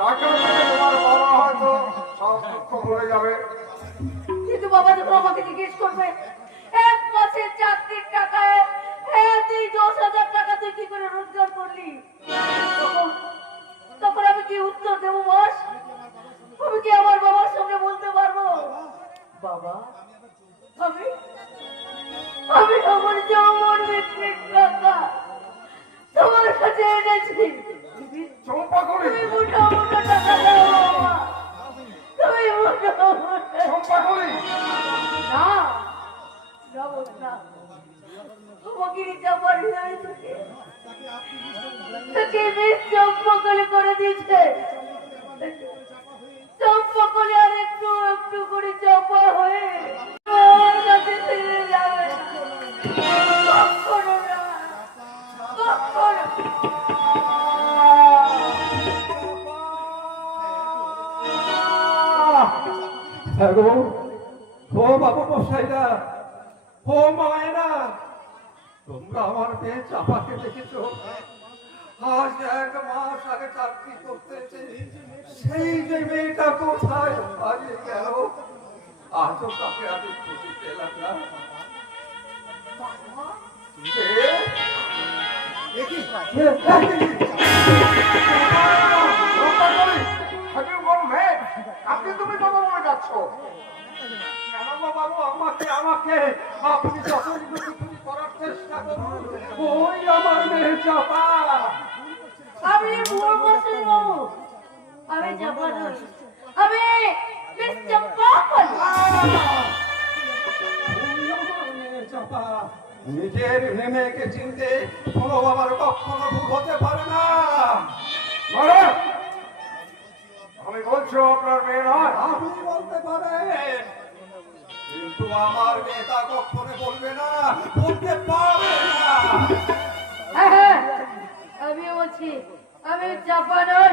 টাকা নিয়ে তোমার বাবা হয়তো সব দুঃখ ভুলে যাবে। কিন্তু বাবা যখন আমাকে জিজ্ঞেস করবে 1 মাসের চাকরির টাকায় তুই 10,000 টাকা তুই কি করে রোজগার করলি, তখন আমি কি উত্তর দেবো বস? আমি কি আমার বাবার সঙ্গে বলতে পারবো, বাবা আমি আমার যৌবন বিক্রির টাকা তোমার কাছে এনেছি, চম্পা কলি, তুমি মোটা মোটা টাকা দাও বাবা, তুমি মোটা মোটা। চম্পা কলি, না যাবো না, আমাকে যাবার হৃদয় থেকে বেশ চম্পকলে করে দিয়েছে। চম্পকলে আর একটু একটু করে চাপা হয়ে আমার কাছে ফিরে যাবে না। কখনো না, কখনো। হ্যাঁ গো, ও বাবু মশাইরা, ও মায়েরা, তোমরা আমার মেয়ে চাপাকে দেখেছো? আজ 1 মাস আগে চাকরি করতেছে, সেই যে মেয়েটা কোথায় হারিয়ে গেল, আজও তাকে আমি খুঁজে পেলাম না। চম্পা কলি, have you gone mad? আপনি তুমি বাবা বলে যাচ্ছ? কেন গো বাবু, আমাকে আপনি যতই কিছু করার চেষ্টা করুন, ওই আমার মেয়ে চাপা। আমি ভুল বলছি বাবু, আমি চাপা নই, আমি বেশ চম্পকল। নিজের মেয়েকে চিনতে কোনো বাবার কখনো ভুল হতে পারে না। মহারাজ, আমি বলছো আপনার মেয়ে নয়? আপনি বলতে পারেন, কিন্তু আমার মেয়ে তা কখনো বলবে না, বলতে পারবে না। হ্যাঁ, আমিও বলছি আমি জাপানের,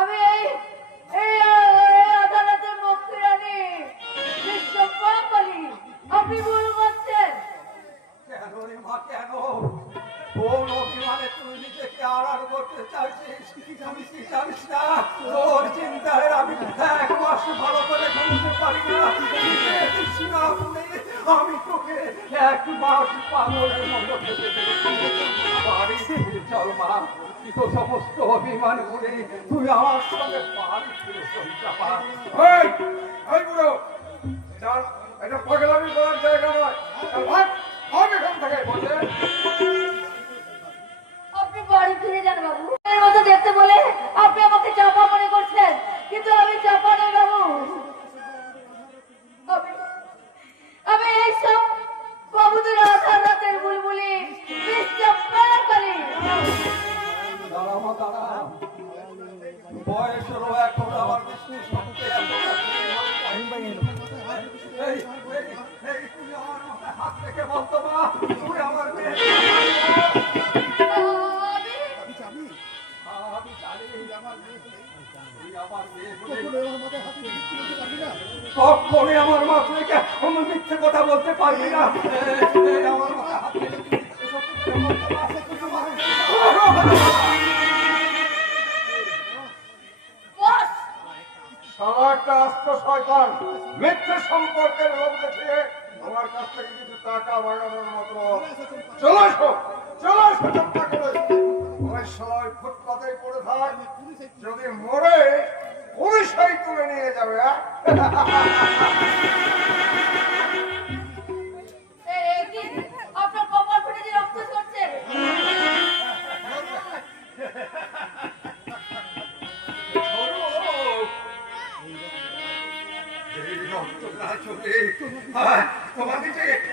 আমি এই আদালতের মুক্তি রানী বিশ্বম্বরী। আপনি ভুল করছেন। কেন রে মা, কেন? কোন অভিমানে তুই নিজেকে আড়াল করতে চাইছিস? আমি কি জানিস না? তোর চিন্তায় আমি 1 মাস ভালো করে ঘুমোতে পারি না। দেখেছিস না বলে আমি তোকে 1 মাস পাগলের মতো খেতে দেখেছি। বাড়ি ফিরে চল মা, তো সমস্ত অভিমান করে তুই আমার সঙ্গে বাড়ি ফিরে চল চাপা। এই বুড়ো, এটা পাগলামি করার জায়গা নয়। ভাগ এখান থেকে বলে। আপনি বাড়ি ফিরে যান বাবু। এর মতো দেখতে বলে আপনি আমাকে চাপা মনে করছেন, কিন্তু আমি চাপা নই বাবু। আমি এইসব বাবুদের আধার রাতের বুলবুলি বিশ্বম্বরী। দাঁড়া মা, দাঁড়া। বয়স হলো এখন, আমার দৃষ্টি শক্তি এত এই তুই আমার মাথায় হাত রেখে বলতো মা, তুই আমার মেয়ে। আমি জানি তুই আমার মেয়ে বলে কখনই আমার মা থেকে আমি মিথ্যে কথা বলতে পারবি না। আমার মাথায় হাত রেখে সারা একটা আস্ত শয়তান মিথ্যে সম্পর্কের লোক দেখিয়ে আমার কাছ থেকে কিছু টাকা বাগানোর মতো। চলে এসো চম্পা করে। ওই সবাই ফুটপাতেই পড়ে থাক, যদি মরে পুলিশাই তুলে নিয়ে যাবে। আপনার কপাল ফুটে যে রক্ত ঝরছে।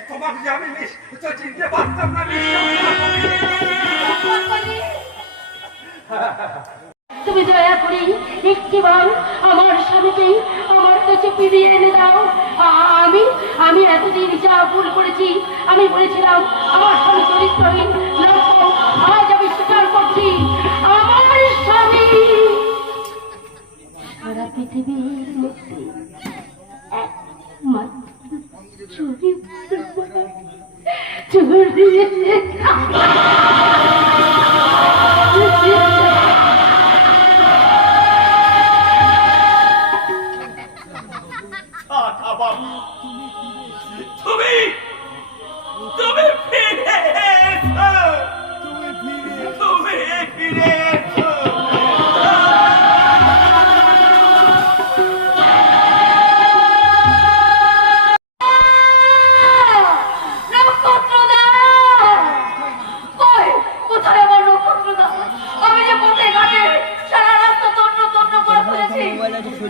তোমাকে যে আমি চিনতে পারতাম না। তুমি দয়া করে একটিবার আমার স্বামীকে আমার কাছে ফিরিয়ে এনে দাও। আমি এতদিন যা ভুল করেছি, আমি বলেছিলাম আমার স্বামী চরিত্রহীন লক্ষ্য, আজ আমি স্বীকার করছি আমার স্বামী সারা পৃথিবীর মধ্যে একমাত্র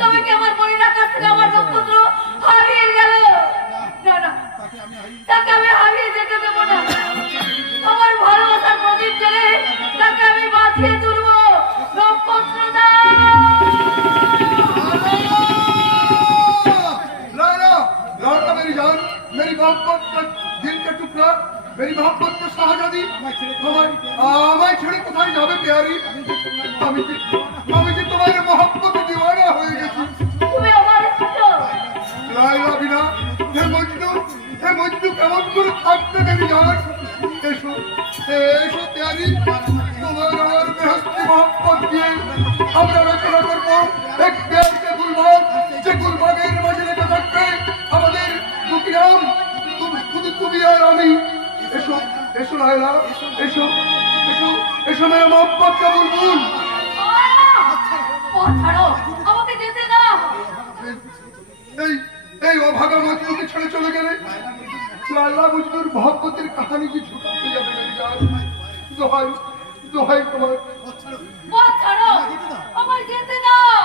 তবে কি আমার পরিবার কাছ থেকে আমার নক্ষত্র হারিয়ে গেল? না না, তাকে আমি হারিয়ে যেতে দেবো না। আমার ভালোবাসার প্রদীপ জ্বেলে তাকে আমি বাঁচিয়ে তুলবো। নক্ষত্র मेरी जान, मेरी मोहब्बत का दिल का टुकड़ा, मेरी मोहब्बत का शाहजादी, আমায় ছেড়ে কোথায় যাবে প্যারি? আমি যে তোমার মোহব্বতে দিওয়ানা হয়ে গেছি। তুমি আমার লাইলা বিনা হে মজনু কেমন করে থাকতে দেরি জান? এসো প্যারি, তোমার আমার বেহস্তি মোহব্বত দিয়ে আমরা রচনা করবো এক প্যার কে গুলবাগ, যে গুলবাগের মাঝে লেখা থাকবে আমাদের দুকিরাম, শুধু তুমি আর আমি। এসো লাইলা, এসো মেরা মোহব্বত কা বুলবুল। আমাকে যেতে দাও। এই অভাগা মজনুকে ছেড়ে চলে গেলে লাইলা মজনুর মোহব্বতের কাহানি কি ছোট হয়ে যাবে? দোহাই তোমার, আমায় যেতে দাও।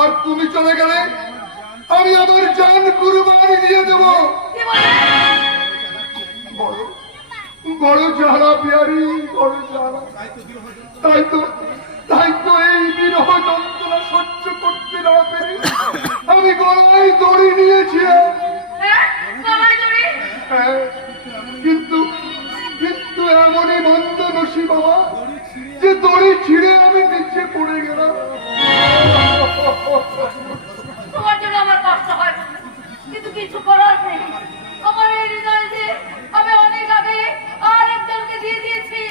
আর তুমি চলে গেলে আমি আমার জান কুরবানি দিয়ে দেবো। বড় জ্বালা পিয়ারি, বড় জ্বালা। তাই তো এই বিরহ যন্ত্রণা সহ্য করতে না পেরে আমি গলায় দড়ি নিয়েছি। কিন্তু এমনই মন্দ নসিব বাবা যে দড়ি ছিঁড়ে আমি নিচে পড়ে গেলাম। তোমার জন্য আমার কষ্ট হয়, কিন্তু কিছু করার নেই। আমার এই হৃদয় যে আমি অনেক আগে আরেকজনকে দিয়ে দিয়েছি।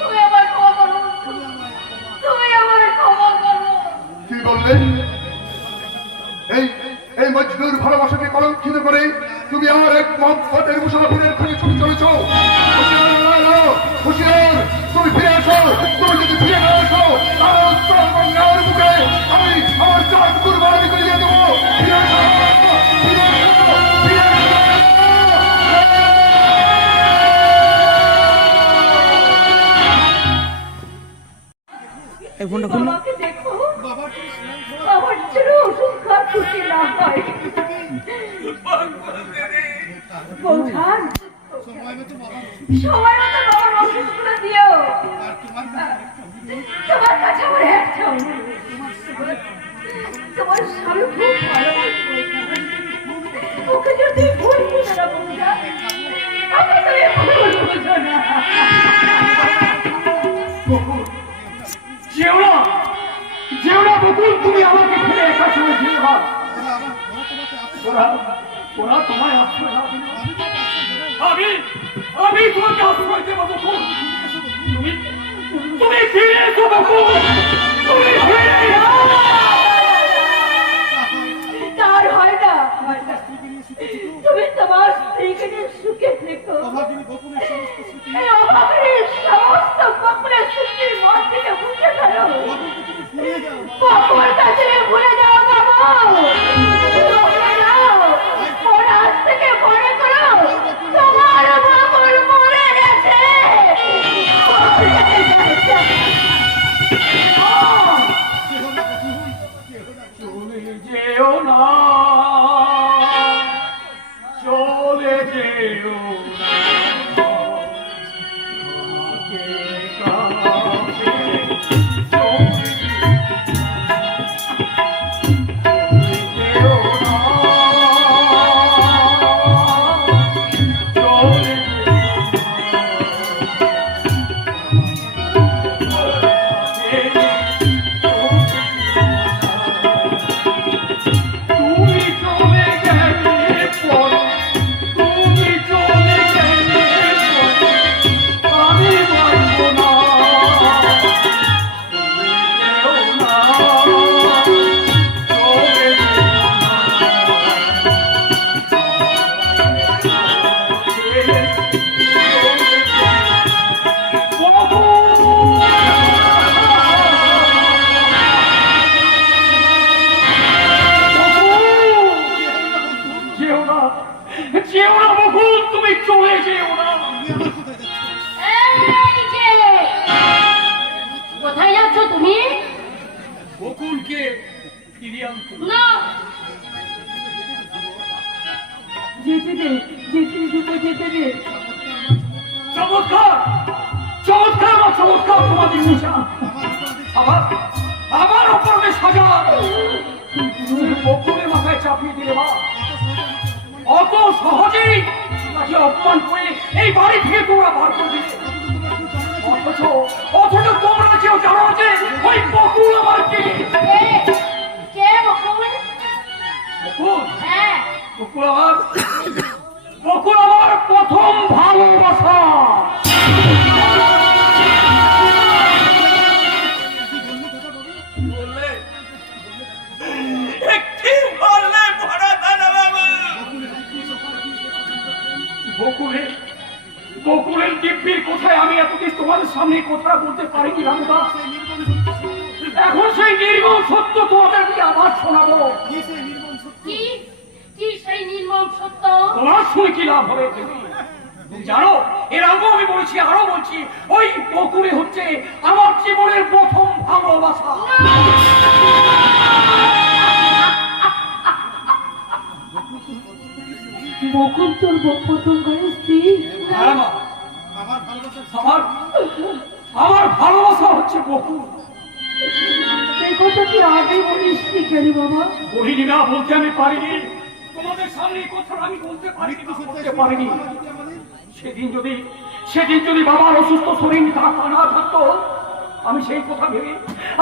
তুমি আমার ক্ষমা করো, তুমি আমার ক্ষমা করো। কি বললেন? এই মজনুর ভালোবাসাকে কলঙ্কিত করে তুমি আমার এক মহব্বতের মুসাফিরের খোঁজে ছুটে চলেছ। হুশিয়ার, তুমি ফিরে আসো। তুমি যদি ফিরে না আসো তাহলে উত্তর গঙ্গার বুকে আমি আমার চার কুরবানি করে দিয়ে দেবো। ফিরে আসো, ফিরে আসো, ফিরে আসো। এই ফোনটা খুলুন। আমাকে দেখো, আমার যেন ওষুধ খাওয়ার খুশি না হয়। বৌঠান, সময় মতো বাবার ওষুধগুলো দিও। তোমার কাছে আমার একটা অনুরোধ। তোমার স্বামী খুব ভালোবাসে, ওকে যদি ভুল বুঝো না বৌঠা, আমাকে তুমি ভুল বুঝো না। যেও না, যেও না বকুল, তুমি আমাকে ফেলে একা চলে যেও না। ওরা তোমায় আশ্রয় না দিল, আমি তোমাকে আশ্রয় দেবো বকুল। তুমি ফিরে এসো বকুল, তুমি ফিরে এসো। তার হয় না, হয় না। তুমি তোমার স্ত্রীকে নিয়ে সুখে থেকো। এই অভাবের সমস্ত বকুলের সৃষ্টির মন থেকে মুছে ফেলো। বকুলটা তুমি ভুলে যাও বাবা, ভুলে যাও। ওর আজ থেকে মনে করো তোমার বকুল মরে গেছে, মরে গেছে। চলে যেও না, চলে যেও না। যেও না বকুল, তুমি চলে যেও না। এই যে, কোথায় যাচ্ছ তুমি? বকুলকে ফিরিয়ে আনতে। না, যেতে দে, যেতে দে, যেতে দে। চমৎকার, চমৎকার বা চমৎকার তোমাদের নিশা। আমার অপরাধে সাজা তুমি বকুলের মাথায় চাপিয়ে দিলে মা। অত সহজেই তাকে অপমান করে এই বাড়ি থেকে তোমরা বার করে দিলে। অথচ তোমরা কেউ জানো যে ওই বকুল আমার কে? কে বকুল? বকুল, হ্যাঁ, বকুল আমার প্রথম ভালোবাসা। বকুলের দিব্যির কোথায় আমি এতদিন তোমাদের সামনে কথা বলতে পারিনি রামদা। এখন সেই নির্মম সত্য তোমাদেরকে আবার শোনাবো। কি কি সেই নির্মম সত্য? তোমার শুনে কি লাভ হবে? তুমি জানো, এর আগেও আমি বলেছি, আরো বলছি, ওই বকুলে হচ্ছে আমার জীবনের প্রথম ভালোবাসা। বকুল তোর প্রথম ঘরের স্ত্রী? হ্যাঁ মা, আমার ভালোবাসা হচ্ছে বকুল। এই কথা তুই আগে বলিস নি কেন বাবা? বলিনি না, বলতে আমি পারিনি। তোমাদের সামনে এই কথা আমি বলতে পারিনি, বলতে পারিনি। সেদিন যদি বাবার অসুস্থ শরীর না থাকতো, আমি সেই কথা ভেবে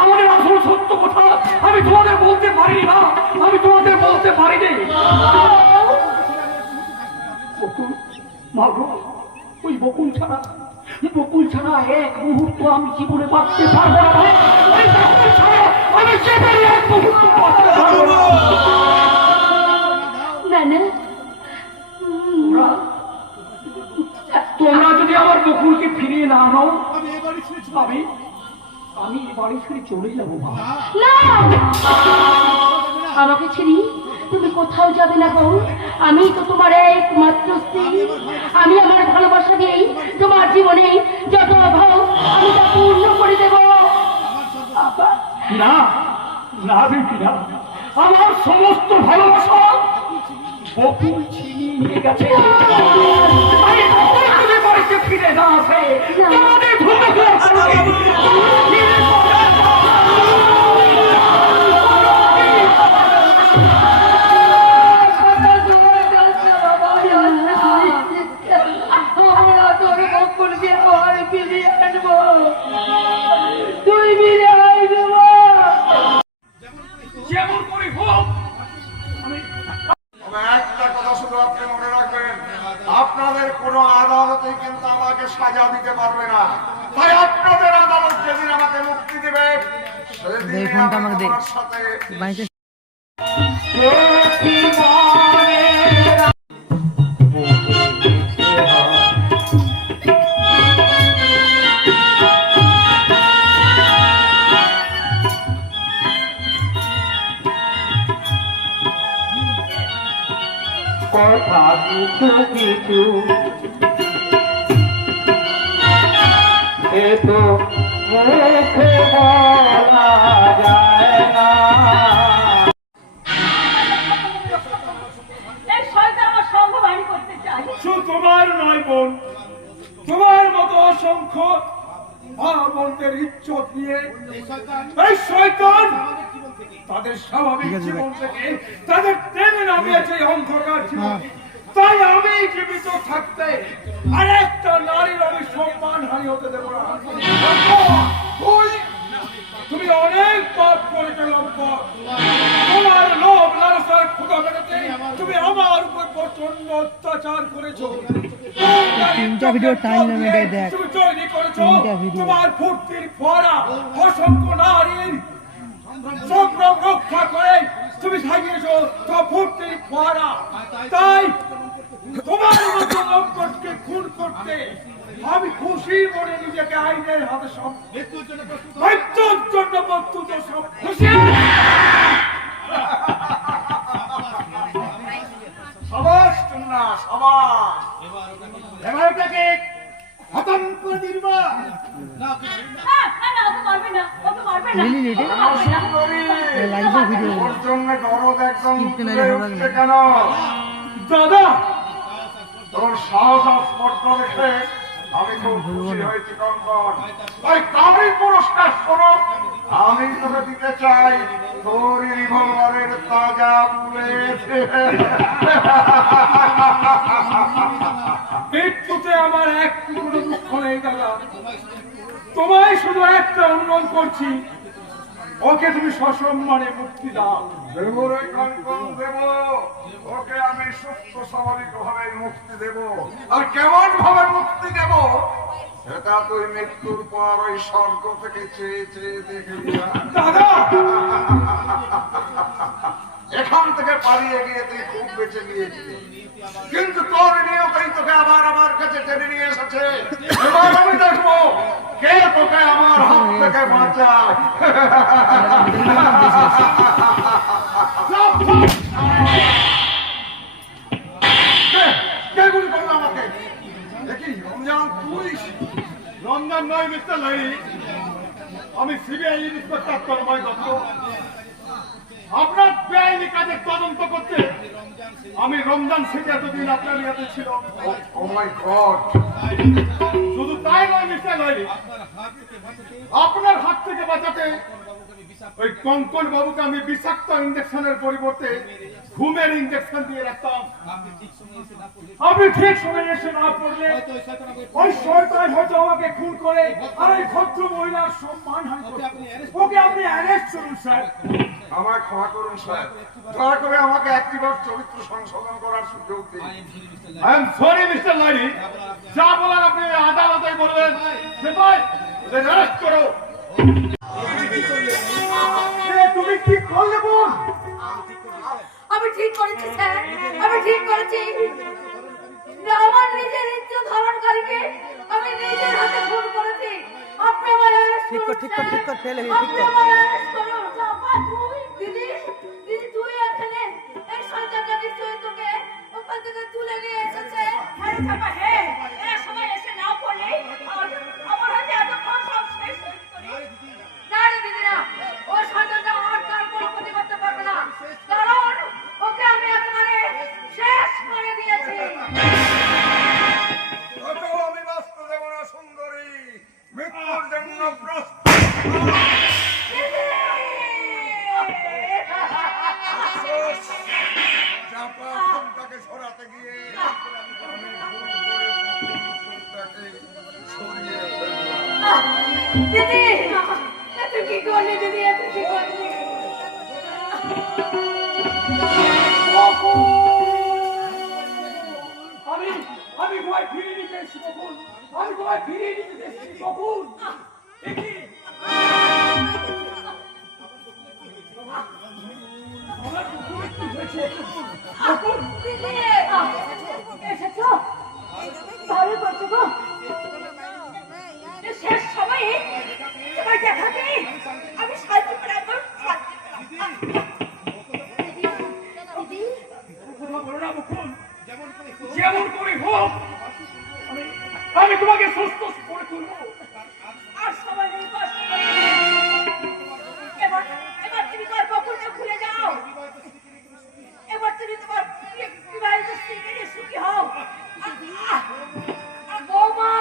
আমাদের আসল সত্য কথা আমি তোমাদের বলতে পারিনি না, আমি তোমাদের বলতে পারিনি। বকুল, মা গো, ওই বকুল ছাড়া এক মুহূর্ত আমি জীবনে বাঁচতে পারবো না। ওই বকুল ছাড়া আমি জীবনে এক মুহূর্ত বাঁচতে পারবো না। তোমরা যদি আমার বকুলকে ফিরিয়ে না আনো, আমি এ বাড়ি ছেড়ে চলে যাবো। আমাকে ছেড়ে তুমি কোথাও যাবে না গো। আমি তো তোমার একমাত্র স্ত্রী। আমি আমার ভালোবাসা দিয়েই তোমার জীবনে যত অভাব আমি তা পূর্ণ করে দেব। না না বেটি না, আমার সমস্ত ভালোবাসা বকুল ছিনিয়ে নিয়ে গেছে। আমি বকুল যদি বাড়িতে ফিরে না আসে, তোমাদের যেমন করে হোক। একটা কথা শুধু আপনি মনে রাখবেন, আপনাদের কোনো আদালতে কিন্তু আমাকে সাজা দিতে পারবে না। তাই আপনাদের আদালত যেদিন আমাকে মুক্তি দেবে, সেদিন আমি তোমার সাথে কথা কিছু কিছু এ তো মুখে বলা যায় না। এই শয়তান আমার সঙ্গ ভারী করতে চাই। শুধু তোমার নয় বোন, তোমার মতো অসংখ্য মা বোনদের ইজ্জত নিয়ে এই শয়তান তাদের স্বাভাবিক জীবন থেকে তাদের টেনে নামিয়েছে অন্ধকার জীবন। তাই আমি জীবিত থাকতে আরেকটা নারীর আমি সম্মানহানি হতে দেব না। তুমি অনেক পাপ করেছো লম্পট। তোমার লোভ লালসার ক্ষুধা মেটাতে তুমি আমার উপর প্রচন্ড অত্যাচার করেছো। তিনটা ভিডিও টাইম লিমিটে দেখ। তুমি তৈরি করেছো তিনটা ভিডিও। তোমার ফুর্তির ফোয়ারা অসংখ্য নারীর সংগ্রাম রক্ষা করে তুমি সাজিয়েছো তোমার ফুর্তির ফোয়ারা। তাই তোমার মতো লম্পটকে খুন করতে আমি খুশি মনে নিজেকে আইনের হাতে সব মৃত্যুর জন্য সব খুশি। সাবাস তোমরা, সাবাস। এবার ওটাকে খতম করে দিবা। না না না, ওকে মারবে না, ওকে মারবে না। মিলি রেটে সুন্দরী, লাইভে ভিডিও ওর জন্য দরদ একদম স্ক্রিপ্ট তুলে নাইলে উঠছে ভালো লাগবে। কেন? দাদা তোর সাহস আর স্পর্ধা দেখে আমি খুব খুশি হয়েছি কঙ্কন। তাই তারই পুরস্কার স্বরূপ আমি তোকে দিতে চাই তোর রিভলভারের তাজা বুলেট। মৃত্যুতে আমার এক টুকরো দুঃখ নেই দাদা। তোমায় শুধু একটা অনুরোধ করছি, ওকে তুমি সসম্মানে মুক্তি দাও। দেব রে কঙ্কন, দেব। ওকে আমি সুস্থ স্বাভাবিক ভাবে মুক্তি দেব। আর কেমন ভাবে মুক্তি দেব সেটা তুই মৃত্যুর পর ওই স্বর্গ থেকে চেয়ে চেয়ে দেখবি। দাদা এখান থেকে পালিয়ে গিয়ে তুই খুব বেঁচে গিয়েছিলি, কিন্তু তোর নিয়তেই তোকে আবার আমার কাছে টেনে নিয়ে এসেছে। এবার আমি দেখবো কে তোকে আমার হাত থেকে বাঁচায়। কে গুলি করলো আমাকে? দেখি রমজান, তুই? রমজান নয় মিস্টার লাইরি, আমি সিবিআই ইন্সপেক্টর তন্ময় দত্ত। আপনার বেআইনি কাজের তদন্ত করতে আমি রমজান থেকে এতদিন আপনার ইয়াতে ছিল। ও মাই গড! শুধু তাই নয় মিস্টার লাইরি, আপনার হাত থেকে বাঁচাতে ওই কঙ্কন বাবুকে আমি বিষাক্ত ইঞ্জেকশনের পরিবর্তে ঘুমের ইঞ্জেকশন দিয়ে রাখতাম। আপনি ঠিক সময় এসে না পড়লে ওই শয়তান হয়তো আমাকে খুন করে আর এই ভদ্র মহিলার সম্মান হানি করবে। ওকে আপনি অ্যারেস্ট করুন স্যার। আমায় ক্ষমা করুন স্যার, দয়া করে আমাকে একটিবার চরিত্র সংশোধন করার সুযোগ দিন। I am sorry mister Lairi, যা বলার আপনি আদালতে বলবেন। সেপাই ওদের অ্যারেস্ট করো। তুমি কি করলে বোন? আমি ঠিক করেছি স্যার, আমি ঠিক করেছি। আমার নিজের ইজ্জত ধারণকারীকে আমি নিজের হাতে খুন করেছি। আপনি আমার অ্যারেস্ট ঠিক কর, করুন ঠিক কর, স্যার। ঠিক কর, ফেলে ঠিক আপনি কর। আমার অ্যারেস্ট করুন। চাপা তুই, দিদি, দিদি তুই এখানে এই সন্তানটা নিশ্চয়ই তোকে ওখান থেকে তুলে নিয়ে এসেছে। হ্যাঁ চাপা, হ্যাঁ, এরা সবাই এসে না পড়লে আমার হাতে এতক্ষণ সব শেষ হয়ে যেত। না রে দিদি না, ওই সন্তানটা আমার কার কোনো ক্ষতি করতে পারবে না, কারণ ওকে আমি একেবারে শেষ করে দিয়েছি। তোকেও আমি বাঁচতে দেব না সুন্দরী, মৃত্যুর জন্য প্রস্তুত। চাপা ফোনটাকে সরাতে গিয়ে আমি ভুল করে ফোনটাকে সরিয়ে ফেললাম। দিদি এত কি করলি, দিদি এত কি করলি? আমি তোমায় ফিরিয়ে নিতে এসেছি বকুল, আমি তোমায় ফিরিয়ে নিতে এসেছি বকুল। দেখি আমার বকুলের কি হয়েছে? বকুল, দিদি এসেছো, ভালো করছো গো। শেষ সময়ে তোমার দেখাতে আমি সাহায্য করে একবার দিদি কথা বলো না বকুল। যেমন করে হোক আমি তোমাকে সুস্থ করে তুলবো। আর সময় নেই, কষ্ট করে। এবার এবার তুমি তোমার বকুলটা খুলে যাও। এবার তুমি তোমার বিবাহিত স্ত্রীকে নিয়ে সুখী হও। বৌমা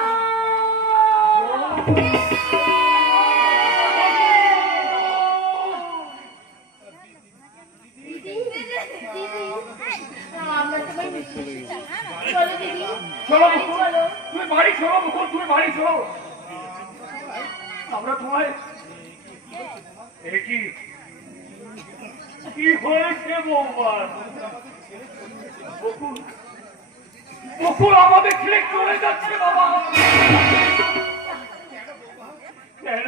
চলো বকুল, তুমি বাড়ি চলো বকুল, তুমি বাড়ি চলো। আমরা তোমায় কি কি হয়েছে বৌমার? বকুল, বকুল আমাদের ছেড়ে চলে যাচ্ছে বাবা। কেন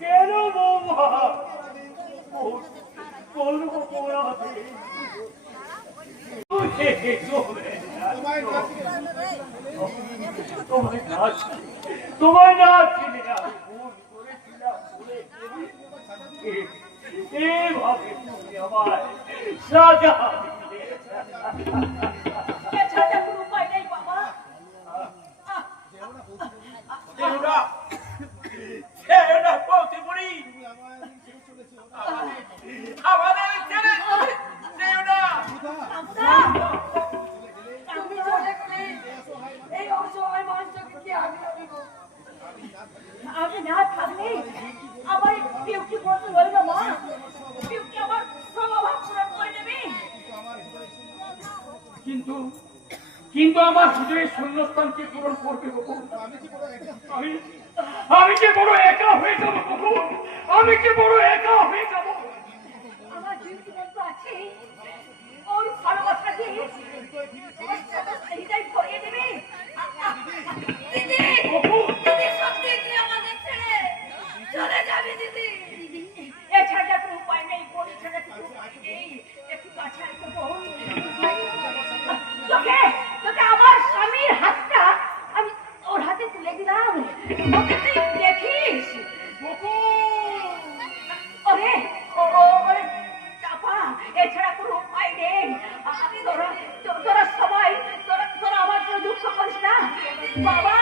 কেন বৌমা? বলবো পোড়াতে তোমায় না চিনি না, ভুল করেছিলাম, ভুলে গেছি। এভাবে তুমি আমায় সাজা দিলে। এছাড়া কোনো উপায় নেই বাবা। তুমি চলে গেলে এই অসহায় মানুষটাকে কি আমি রাখবো? আমি না থাকলে আমার কেউকে বলতে বলে না মা, কেউকে আমার স্বভাব পূরণ করে দেবে। কিন্তু কিন্তু আমার হৃদয়ের শূন্যস্থানকে পূরণ করবে বকুল। আমি যে বড় একা হয়ে যাবো বকুল, আমি যে বড় একা হয়ে যাবো। আমার জীবনে তো আছে ওর ভালোবাসা দিয়ে হৃদয় ভরিয়ে দেবে। দিদি দিদি সত্যি তুই আমাদের ছেড়ে চলে যাবি দিদি। এছাড়া কোনো উপায় নেই, বোন ছাড়া কোনো উপায় নেই। একটু কাছে আসো বোন। তোকে তোকে আমার স্বামীর হাতটা আমি ওর হাতে তুলে দিলাম, ওকে তুই দেখিস। ওরে ওরে চাপা, এছাড়া কোনো উপায় নেই। তোরা সবাই তোরা আমার জন্য দুঃখ করিস না বাবা।